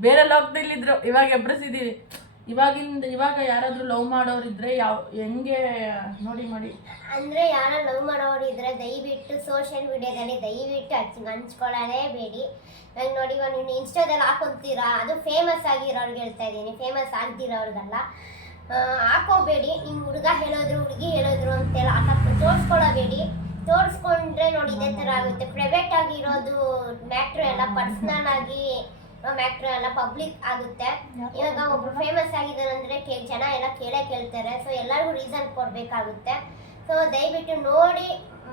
ಬೇರೆ ಲೋಕದಲ್ಲಿದ್ರು, ಇವಾಗ ಎಬ್ರಿಸಿದ್ದೀವಿ. ಇವಾಗ ಯಾರಾದರೂ ಲವ್ ಮಾಡೋರಿದ್ರೆ ಹೆಂಗೆ ನೋಡಿ ಅಂದರೆ ಯಾರೋ ಲವ್ ಮಾಡೋರಿದ್ರೆ ದಯವಿಟ್ಟು ಸೋಷಿಯಲ್ ಮೀಡಿಯಾದಲ್ಲಿ ದಯವಿಟ್ಟು ಹಂಚ್ಕೊಳ್ಳಲೇಬೇಡಿ. ಇವಾಗ ನೋಡಿ, ಇವಾಗ ನೀವು ಇನ್ಸ್ಟಾದಲ್ಲಿ ಹಾಕೊಂತೀರಾ, ಅದು ಫೇಮಸ್ ಆಗಿರೋರ್ಗೆ ಹೇಳ್ತಾ ಇದ್ದೀನಿ, ಫೇಮಸ್ ಆಗದಿರೋರ್ಗಲ್ಲ. ಹಾಕೋಬೇಡಿ. ನಿಮ್ಮ ಹುಡುಗ ಹೇಳಿದ್ರು ಹುಡುಗಿ ಹೇಳಿದ್ರು ಅಂತೆಲ್ಲ ತೋರಿಸ್ಕೊಳ್ಳಬೇಡಿ. ತೋರಿಸ್ಕೊಂಡ್ರೆ ನೋಡಿ ಇದೇ ಥರ ಆಗುತ್ತೆ. ಪ್ರೈವೇಟ್ ಆಗಿರೋದು ಮ್ಯಾಟ್ರು ಎಲ್ಲ ಪರ್ಸ್ನಲ್ ಆಗಿ ಮ್ಯಾಟ್ರು ಎಲ್ಲ ಪಬ್ಲಿಕ್ ಆಗುತ್ತೆ. ಇವಾಗ ಒಬ್ರು ಫೇಮಸ್ ಆಗಿದ್ದಾರಂದ್ರೆ ಜನ ಎಲ್ಲ ಕೇಳ್ತಾರೆ. ಸೊ ಎಲ್ಲರಿಗೂ ರೀಸನ್ ಕೊಡಬೇಕಾಗುತ್ತೆ. ಸೊ ದಯವಿಟ್ಟು ನೋಡಿ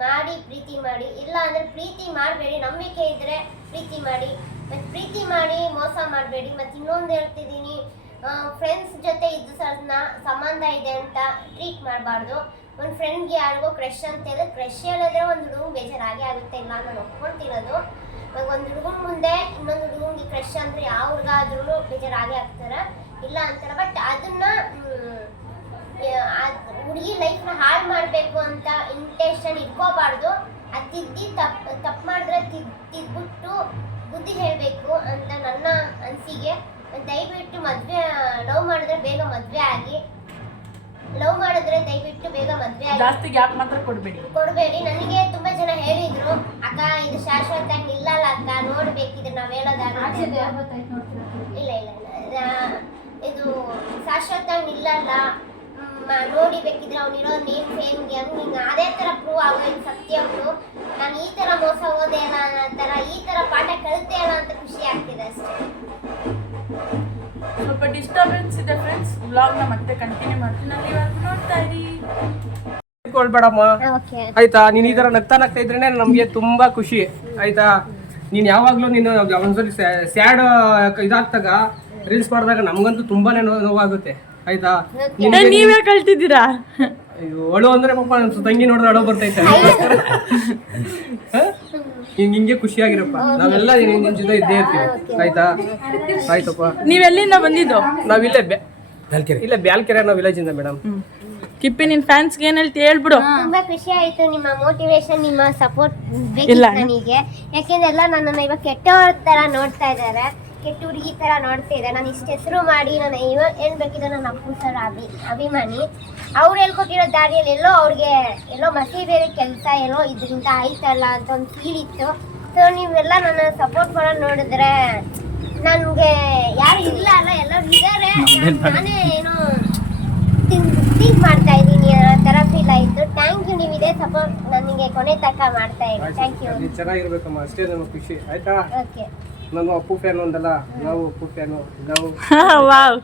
ಮಾಡಿ ಪ್ರೀತಿ ಮಾಡಿ. ಇಲ್ಲ ಅಂದರೆ ಪ್ರೀತಿ ಮಾಡಬೇಡಿ. ನಂಬಿಕೆ ಇದ್ದರೆ ಪ್ರೀತಿ ಮಾಡಿ, ಮತ್ತು ಪ್ರೀತಿ ಮಾಡಿ ಮೋಸ ಮಾಡಬೇಡಿ. ಮತ್ತು ಇನ್ನೊಂದು ಹೇಳ್ತಿದ್ದೀನಿ, ಫ್ರೆಂಡ್ಸ್ ಜೊತೆ ಇದ್ದು ಸಂಬಂಧ ಇದೆ ಅಂತ ಟ್ರೀಟ್ ಮಾಡಬಾರ್ದು. ಒಂದು ಫ್ರೆಂಡ್ಗೆ ಯಾರಿಗೋ ಕ್ರಶ್ ಅಂತ ಹೇಳಿದ್ರೆ, ಕ್ರಶ್ ಹೇಳಿದ್ರೆ ಒಂದು ಹುಡುಗ ಬೇಜಾರಾಗಿ ಆಗುತ್ತೆ, ಇಲ್ಲ ನಾನು ಒಪ್ಕೊಳ್ತಿರೋದು. ಇವಾಗ ಒಂದು ಹುಡುಗನ ಮುಂದೆ ಇನ್ನೊಂದು ಹುಡುಗನಿಗೆ ಕ್ರಶ್ ಅಂದರೆ ಯಾವ ಹುಡುಗ ಆದ್ರೂ ಬೇಜಾರಾಗಿ ಆಗ್ತಾರೆ, ಇಲ್ಲ ಅಂತಾರೆ. ಬಟ್ ಅದನ್ನ ಹುಡುಗಿ ಲೈಫ್ನ ಹಾಳು ಮಾಡಬೇಕು ಅಂತ ಇಂಟೆನ್ಷನ್ ಇಟ್ಕೋಬಾರ್ದು. ಅದು ತಪ್ಪು ಮಾಡಿದ್ರೆ ತಿದ್ಬಿಟ್ಟು ಬುದ್ಧಿ ಹೇಳಬೇಕು ಅಂತ ನನ್ನ ಅನಿಸಿಕೆ. ದಯವಿಟ್ಟು ಲವ್ ಮಾಡಿದ್ರೆ ಬೇಗ ಮದುವೆ ಆಗಿ. ಲವ್ ಮಾಡಿದ್ರೆ ದಯವಿಟ್ಟು ಬೇಗ ಮದುವೆ ಆಗಿ. ಜಾಸ್ತಿ ಗ್ಯಾಪ್ ಮಾತ್ರ ಕೊಡಬೇಡಿ. ನನಗೆ ತುಂಬಾ ಜನ ಹೇಳಿದ್ರು, ಅಕ್ಕ ಇದು ಶಾಶ್ವತ ನಿಲ್ಲಲ್ಲ ಅಕ್ಕ, ನೋಡ್ಬೇಕಿದ್ರೆ ನಾವ್ ಹೇಳೋದಾಗುತ್ತೆ. ಇಲ್ಲ ಇದು ಶಾಶ್ವತ ನಿಲ್ಲಲ್ಲ, ನೋಡಿಬೇಕಿದ್ರೆ ಅವ್ನಿರೋ ನೇಮ್ ಫೇಮ್ಗೆ ಹಂಗೆ ಅದೇ ಥರ ಪ್ರೂವ್ ಆಗೋದು ಸತ್ಯಗಳು. ನಾನು ಈ ಥರ ಮೋಸ ಹೋದೆ ಅಲ್ಲ ಥರ, ಈ ಥರ ಪಾಠ ಕಲಿತೆ ಅಲ್ಲ ಅಂತ ಖುಷಿ ಆಗ್ತಿದೆ ಅಷ್ಟೇ. ಸ್ವಲ್ಪ ಡಿಸ್ಟರ್ಬೆನ್ಸ್ ಇದೆ ಫ್ರೆಂಡ್ಸ್. ವ್ಲಾಗ್ನ ಮತ್ತೆ ಕಂಟಿನ್ಯೂ ಮಾಡ್ತೀನಿ. ನಾನು ಇವಾಗ ನೋಡ್ತಾ ಇರಿ ಕೊಳ್ಬೇಡಮ್ಮ, ಆಯ್ತಾ? ನೀನ್ ಈ ತರ ನಗ್ತಾ ಇದ್ರೇನೆ ನಮ್ಗೆ ತುಂಬಾ ಖುಷಿ, ಆಯ್ತಾ? ನೀನ್ ಯಾವಾಗ್ಲೂ ನೀನು ಒಂದ್ಸಲಿ ಸ್ಯಾಡ್ ಇದಾಗ್ತಾಗ ರೀಲ್ಸ್ ಮಾಡಿದಾಗ ನಮ್ಗಂತೂ ತುಂಬಾನೇ ನೋವಾಗುತ್ತೆ, ಆಯ್ತಾ? ನೀವೇ ಕಳ್ತಿದ್ದೀರಾ? ಅಳು ಅಂದ್ರೆ ಪಾಪ ತಂಗಿ ನೋಡಿದ್ರೆ ಅಳು ಬರ್ತೈತೆ. ಹಿಂಗೆ ಖುಷಿಯಾಗಿರಪ್ಪ, ನಾವೆಲ್ಲ ನಿನ್ ಜೊತೆ ಇದ್ದೇ ಇರ್ತೀವಿ, ಆಯ್ತಾ? ಆಯ್ತಪ್ಪ. ನೀವೆಲ್ಲಿಂದ ಬಂದಿದ್ದು? ನಾವಿಲ್ಲೇ ಬ್ಯಾಲ್ಕೆರೆ ನಾವು ವಿಲೇಜ್ ಇಂದ ಮೇಡಮ್. ಕಿಪ್ಪಿ ನಿನ್ ಫ್ಯಾನ್ಸ್ಗೆ ಏನ್ ಹೇಳ್ತಿ ಹೇಳ್ಬಿಡು. ತುಂಬಾ ಖುಷಿ ಆಯ್ತು ನಿಮ್ಮ ಮೋಟಿವೇಶನ್, ನಿಮ್ಮ ಸಪೋರ್ಟ್ ಬೇಕಿತ್ತು ನನಗೆ. ಯಾಕೆಂದ್ರೆ ಎಲ್ಲ ನನ್ನನ್ನ ಇವಾಗ ಕೆಟ್ಟವ್ರ ತರ ನೋಡ್ತಾ ಇದ್ದಾರೆ, ಕೆಟ್ಟ ಹುಡುಗಿ ತರ ನೋಡ್ತಾ ಇದ್ದಾರೆ. ನಾನು ಇಷ್ಟು ಹೆಸರು ಮಾಡಿ ನಾನು ಏನ್ ಬೇಕಿದ್ರೆ ನನ್ನ ಅಪ್ಪು ಸರ್ ಅಭಿಮಾನಿ. ಅವ್ರು ಹೇಳ್ಕೊಟ್ಟಿರೋ ದಾರಿಯಲ್ಲಿ ಎಲ್ಲೋ ಮಸಿ ಬೇರೆ ಕೆಲಸ ಎಲ್ಲೋ ಇದರಿಂದ ಆಯ್ತಲ್ಲ ಅಂತ ಒಂದು ಫೀಲ್ ಇತ್ತು. ಸೊ ನೀವೆಲ್ಲ ನನ್ನ ಸಪೋರ್ಟ್ ಮಾಡೋದು ನೋಡಿದ್ರೆ ನನಗೆ ಯಾರು ಇಲ್ಲ ಅಲ್ಲ, ಎಲ್ಲರೂ ಇದ್ದಾರೆ, ನಾನೇ ಏನೋ ಥಿಂಕ್ ಮಾಡ್ತಾ ಇದ್ದೀನಿ ಅನ್ನೋ ಥರ ಫೀಲ್ ಆಯಿತು. ಥ್ಯಾಂಕ್ ಯು, ನೀವು ಇದೇ ಸಪೋರ್ಟ್ ನನಗೆ ಕೊನೆ ತನಕ ಮಾಡ್ತಾ ಇದ್ದೀನಿ. Thank you. ಚೆನ್ನಾಗಿರ್ಬೇಕಮ್ಮ, ಅಷ್ಟೇ ನಮಗೆ ಖುಷಿ, ಆಯ್ತಾ? ಓಕೆ. ನಾನು ಅಪ್ಪು ಫ್ಯಾನ್ ಒಂದಲ್ಲ, ನಾವು ಅಪ್ಪು ಫ್ಯಾನು. ನಾವು ವಾವ್,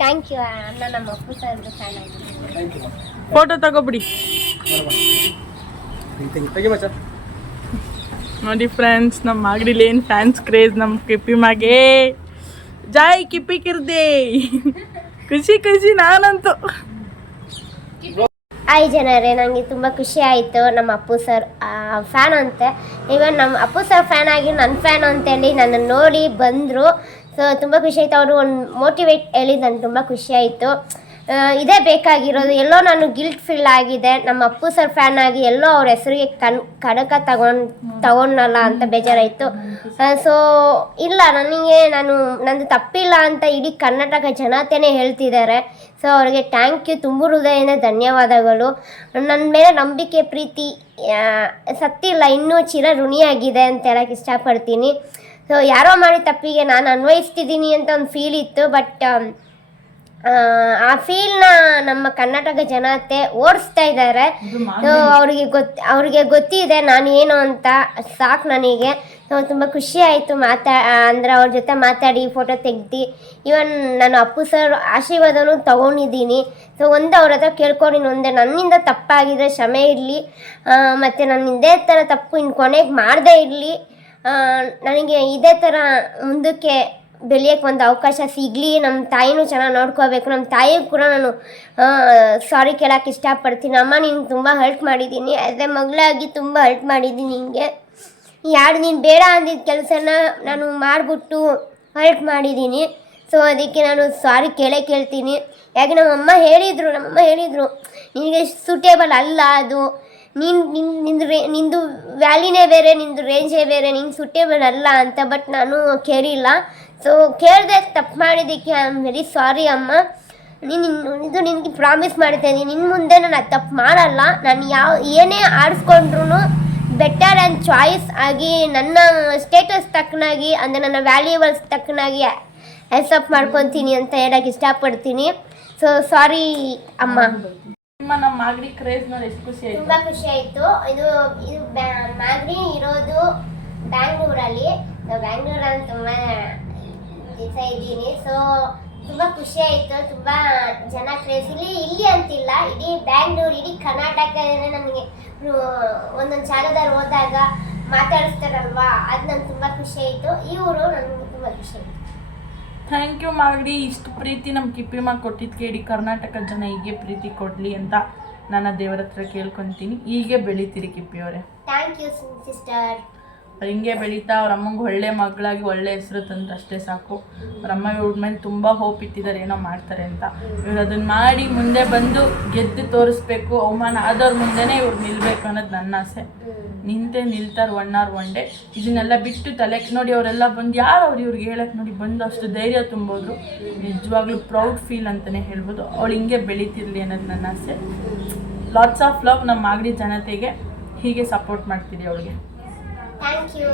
ಥ್ಯಾಂಕ್ ಯು ಅಣ್ಣ, ನಮ್ಮ ಅಪ್ಪು ಸರ್ ಫ್ಯಾನ್ ಆಗಿದ್ದೀನಿ. ಫೋಟೋ ತಗೋಬಿಡಿ. ತೆಗಿ ಮಚ್ಚ. ನೋಡಿ ಫ್ರೆಂಡ್ಸ್, ನಮ್ಮ ಮಾಗಡಿಲಿ ಏನು ಫ್ಯಾನ್ಸ್ ಕ್ರೇಜ್ ನಮ್ಮ ಕಿಪ್ಪಿ ಮಾಗೆ. ಜೈ ಕಿಪ್ಪಿ ಕಿರ್ದೆ. ಖುಷಿ ನಾನಂತೂ. ಹಾಯ್ ಜನರೇ, ನನಗೆ ತುಂಬ ಖುಷಿ ಆಯಿತು. ನಮ್ಮ ಅಪ್ಪು ಸರ್ ಫ್ಯಾನ್ ಅಂತೆ, ಇವನ್ ನಮ್ಮ ಅಪ್ಪು ಸರ್ ಫ್ಯಾನ್ ಆಗಿ ನನ್ನ ಫ್ಯಾನ್ ಅಂತೇಳಿ ನನ್ನನ್ನು ನೋಡಿ ಬಂದರು. ಸೊ ತುಂಬ ಖುಷಿ ಆಯಿತು. ಅವರು ಒಂದು ಮೋಟಿವೇಟ್ ಹೇಳಿದ್ದು ನನಗೆ ತುಂಬ ಖುಷಿ ಆಯಿತು. ಇದೇ ಬೇಕಾಗಿರೋದು. ಎಲ್ಲೋ ನಾನು ಗಿಲ್ಟ್ ಫೀಲ್ ಆಗಿದೆ, ನಮ್ಮ ಅಪ್ಪು ಸರ್ ಫ್ಯಾನ್ ಆಗಿ ಎಲ್ಲೋ ಅವ್ರ ಹೆಸರಿಗೆ ಕಡಕ ತಗೊಂಡಲ್ಲ ಅಂತ ಬೇಜಾರಾಯಿತು. ಸೊ ಇಲ್ಲ, ನನಗೆ ನಂದು ತಪ್ಪಿಲ್ಲ ಅಂತ ಇಡೀ ಕರ್ನಾಟಕ ಜನತೆನೇ ಹೇಳ್ತಿದ್ದಾರೆ. ಸೊ ಅವ್ರಿಗೆ ಥ್ಯಾಂಕ್ ಯು, ತುಂಬ ಹೃದಯದಿಂದ ಧನ್ಯವಾದಗಳು. ನನ್ನ ಮೇಲೆ ನಂಬಿಕೆ ಪ್ರೀತಿ ಸತ್ತಿಲ್ಲ, ಇನ್ನೂ ಚಿರ ಋಣಿಯಾಗಿದೆ ಅಂತ ಹೇಳಕ್ಕೆ ಇಷ್ಟಪಡ್ತೀನಿ. ಸೊ ಯಾರೋ ಮಾಡಿ ತಪ್ಪಿಗೆ ನಾನು ಅನ್ವಯಿಸ್ತಿದ್ದೀನಿ ಅಂತ ಒಂದು ಫೀಲ್ ಇತ್ತು, ಬಟ್ ಆ ಫೀಲ್ನ ನಮ್ಮ ಕರ್ನಾಟಕ ಜನತೆ ಓಡಿಸ್ತಾ ಇದ್ದಾರೆ. ಸೊ ಅವ್ರಿಗೆ ಗೊತ್ತಿದೆ ನಾನು ಏನು ಅಂತ, ಸಾಕು ನನಗೆ. ಸೊ ತುಂಬ ಖುಷಿ ಆಯಿತು ಅಂದರೆ ಅವ್ರ ಜೊತೆ ಮಾತಾಡಿ ಫೋಟೋ ತೆಗ್ದು. ಇವನ್ ನಾನು ಅಪ್ಪು ಸರ್ ಆಶೀರ್ವಾದನೂ ತೊಗೊಂಡಿದ್ದೀನಿ. ಸೊ ಅವ್ರ ಹತ್ರ ಕೇಳ್ಕೊಂಡಿನಿ, ನನ್ನಿಂದ ತಪ್ಪಾಗಿದ್ರೆ ಕ್ಷಮೆ ಇರಲಿ, ಮತ್ತು ನಾನು ಇದೇ ಥರ ತಪ್ಪು ಇನ್ನು ಕೊನೆಗೆ ಮಾಡದೇ ಇರಲಿ, ನನಗೆ ಇದೇ ಥರ ಮುಂದಕ್ಕೆ ಬೆಳೆಯೋಕ್ಕೆ ಒಂದು ಅವಕಾಶ ಸಿಗಲಿ, ನಮ್ಮ ತಾಯಿನೂ ಚೆನ್ನಾಗಿ ನೋಡ್ಕೋಬೇಕು. ನಮ್ಮ ತಾಯಿಗೂ ಕೂಡ ನಾನು ಸಾರಿ ಕೇಳೋಕ್ಕೆ ಇಷ್ಟಪಡ್ತೀನಿ. ಅಮ್ಮ ನಿನ್ಗೆ ತುಂಬ ಹೆಲ್ಪ್ ಮಾಡಿದ್ದೀನಿ, ಅದೇ ಮಗಳಾಗಿ ತುಂಬ ಹೆಲ್ಪ್ ಮಾಡಿದ್ದೀನಿ ನಿನಗೆ. ನೀನು ಬೇಡ ಅಂದಿದ್ದ ಕೆಲಸನ ನಾನು ಮಾಡಿಬಿಟ್ಟು ಹೆಲ್ಪ್ ಮಾಡಿದ್ದೀನಿ. ಸೊ ಅದಕ್ಕೆ ನಾನು ಸಾರಿ ಕೇಳ್ತೀನಿ. ಯಾಕೆ ನಮ್ಮಮ್ಮ ಹೇಳಿದರು ನಿನಗೆ ಸೂಟೇಬಲ್ ಅಲ್ಲ ಅದು, ನಿಂದು ವ್ಯಾಲಿನೇ ಬೇರೆ, ನಿಂದು ರೇಂಜೇ ಬೇರೆ, ನಿಂಗೆ ಸೂಟೇಬಲ್ ಅಲ್ಲ ಅಂತ. ಬಟ್ ನಾನು ಕೇಳಿಲ್ಲ. ಸೊ ಕೇಳಿದೆ, ತಪ್ಪು ಮಾಡಿದ್ದಕ್ಕೆ ಐ ಆಮ್ ವೆರಿ ಸಾರಿ ಅಮ್ಮ. ಇದು ನಿನಗೆ ಪ್ರಾಮಿಸ್ ಮಾಡ್ತಾ ಇದ್ದೀನಿ, ನಿನ್ನ ಮುಂದೆ ನಾನು ಅದು ತಪ್ಪು ಮಾಡಲ್ಲ. ನಾನು ಏನೇ ಆಡಿಸ್ಕೊಂಡ್ರು ಬೆಟರ್ ಆ್ಯಂಡ್ ಚಾಯ್ಸ್ ಆಗಿ ನನ್ನ ಸ್ಟೇಟಸ್ ತಕ್ಕನಾಗಿ, ಅಂದರೆ ನನ್ನ ವ್ಯಾಲ್ಯೂಬಲ್ಸ್ ತಕ್ಕನಾಗಿ ಆಕ್ಸೆಪ್ಟ್ ಮಾಡ್ಕೊತೀನಿ ಅಂತ ಹೇಳಕ್ಕೆ ಇಷ್ಟಪಡ್ತೀನಿ. ಸೊ ಸಾರಿ ಅಮ್ಮ. ನಮ್ಮ ಮಾಗಡಿ ಕ್ರೇಜ್ ನೋಡಿ ಎಷ್ಟು ಖುಷಿ ಆಯ್ತು. ತುಂಬ ಖುಷಿ ಆಯಿತು. ಇದು ಮಾಗಡಿ ಇರೋದು ಬ್ಯಾಂಗ್ಳೂರಲ್ಲಿ. ಬ್ಯಾಂಗ್ಳೂರಲ್ಲಿ ತುಂಬ ದಿವಸ ಇದ್ದೀನಿ. ಸೊ ತುಂಬ ಖುಷಿ ಆಯಿತು. ತುಂಬ ಜನ ಕ್ರೇಜ್ ಇಲ್ಲಿ ಅಂತಿಲ್ಲ, ಇಡೀ ಬ್ಯಾಂಗ್ಳೂರು, ಇಡೀ ಕರ್ನಾಟಕದಲ್ಲಿ ನನಗೆ ಒಂದೊಂದು ಜಾಗದಲ್ಲಿ ಹೋದಾಗ ಮಾತಾಡಿಸ್ತಾರಲ್ವಾ, ಅದು ನಂಗೆ ತುಂಬ ಖುಷಿ ಆಯಿತು. ಈ ಊರು ನನಗೆ ತುಂಬ ಖುಷಿ ಆಯಿತು. ಥ್ಯಾಂಕ್ ಯು ಮಾಗಡಿ, ಇಷ್ಟು ಪ್ರೀತಿ ನಮ್ಮ ಕಿಪ್ಪಿಮ್ಮ ಕೊಟ್ಟಿದ್ದಕ್ಕೆ ಇಡೀ ಕರ್ನಾಟಕದ ಜನ ಹೀಗೆ ಪ್ರೀತಿ ಕೊಡಲಿ ಅಂತ ನಾನು ದೇವರ ಹತ್ರ ಕೇಳ್ಕೊತೀನಿ. ಹೀಗೆ ಬೆಳಿತೀರಿ ಕಿಪ್ಪಿಯವರೇ. Thank you sister. ಹಿಂಗೆ ಬೆಳೀತಾ ಅವ್ರ ಅಮ್ಮಂಗೆ ಒಳ್ಳೆ ಮಗಳಾಗಿ ಒಳ್ಳೆ ಹೆಸರು ತಂದ್ರೆ ಅಷ್ಟೇ ಸಾಕು. ಅವ್ರ ಅಮ್ಮ ಇವ್ರ ಮೇಲೆ ತುಂಬ ಹೋಪ್ ಇಟ್ಟಿದ್ದಾರೆ, ಏನೋ ಮಾಡ್ತಾರೆ ಅಂತ. ಇವ್ರು ಅದನ್ನು ಮಾಡಿ ಮುಂದೆ ಬಂದು ಗೆದ್ದು ತೋರಿಸ್ಬೇಕು, ಅವಮಾನ ಆದವ್ರ ಮುಂದೆನೇ ಇವ್ರು ನಿಲ್ಬೇಕು ಅನ್ನೋದು ನನ್ನ ಆಸೆ. ನಿಲ್ತಾರೆ ಒನ್ ಆರ್ ಒನ್ ಡೇ. ಇದನ್ನೆಲ್ಲ ಬಿಟ್ಟು ತಲೆಗೆ ನೋಡಿ ಅವರೆಲ್ಲ ಬಂದು ಯಾರು ಅವ್ರು ಇವ್ರಿಗೆ ಹೇಳಕ್ಕೆ ನೋಡಿ ಬಂದು ಅಷ್ಟು ಧೈರ್ಯ ತುಂಬೋದು. ನಿಜವಾಗ್ಲೂ ಪ್ರೌಡ್ ಫೀಲ್ ಅಂತಲೇ ಹೇಳ್ಬೋದು. ಅವಳು ಹಿಂಗೆ ಬೆಳೀತಿರ್ಲಿ ಅನ್ನೋದು ನನ್ನ ಆಸೆ. ಲಾಟ್ಸ್ ಆಫ್ ಲವ್ ನಮ್ಮ ಮಾಗಡಿ ಜನತೆಗೆ. ಹೀಗೆ ಸಪೋರ್ಟ್ ಮಾಡ್ತೀರಿ ಅವಳಿಗೆ. Thank you.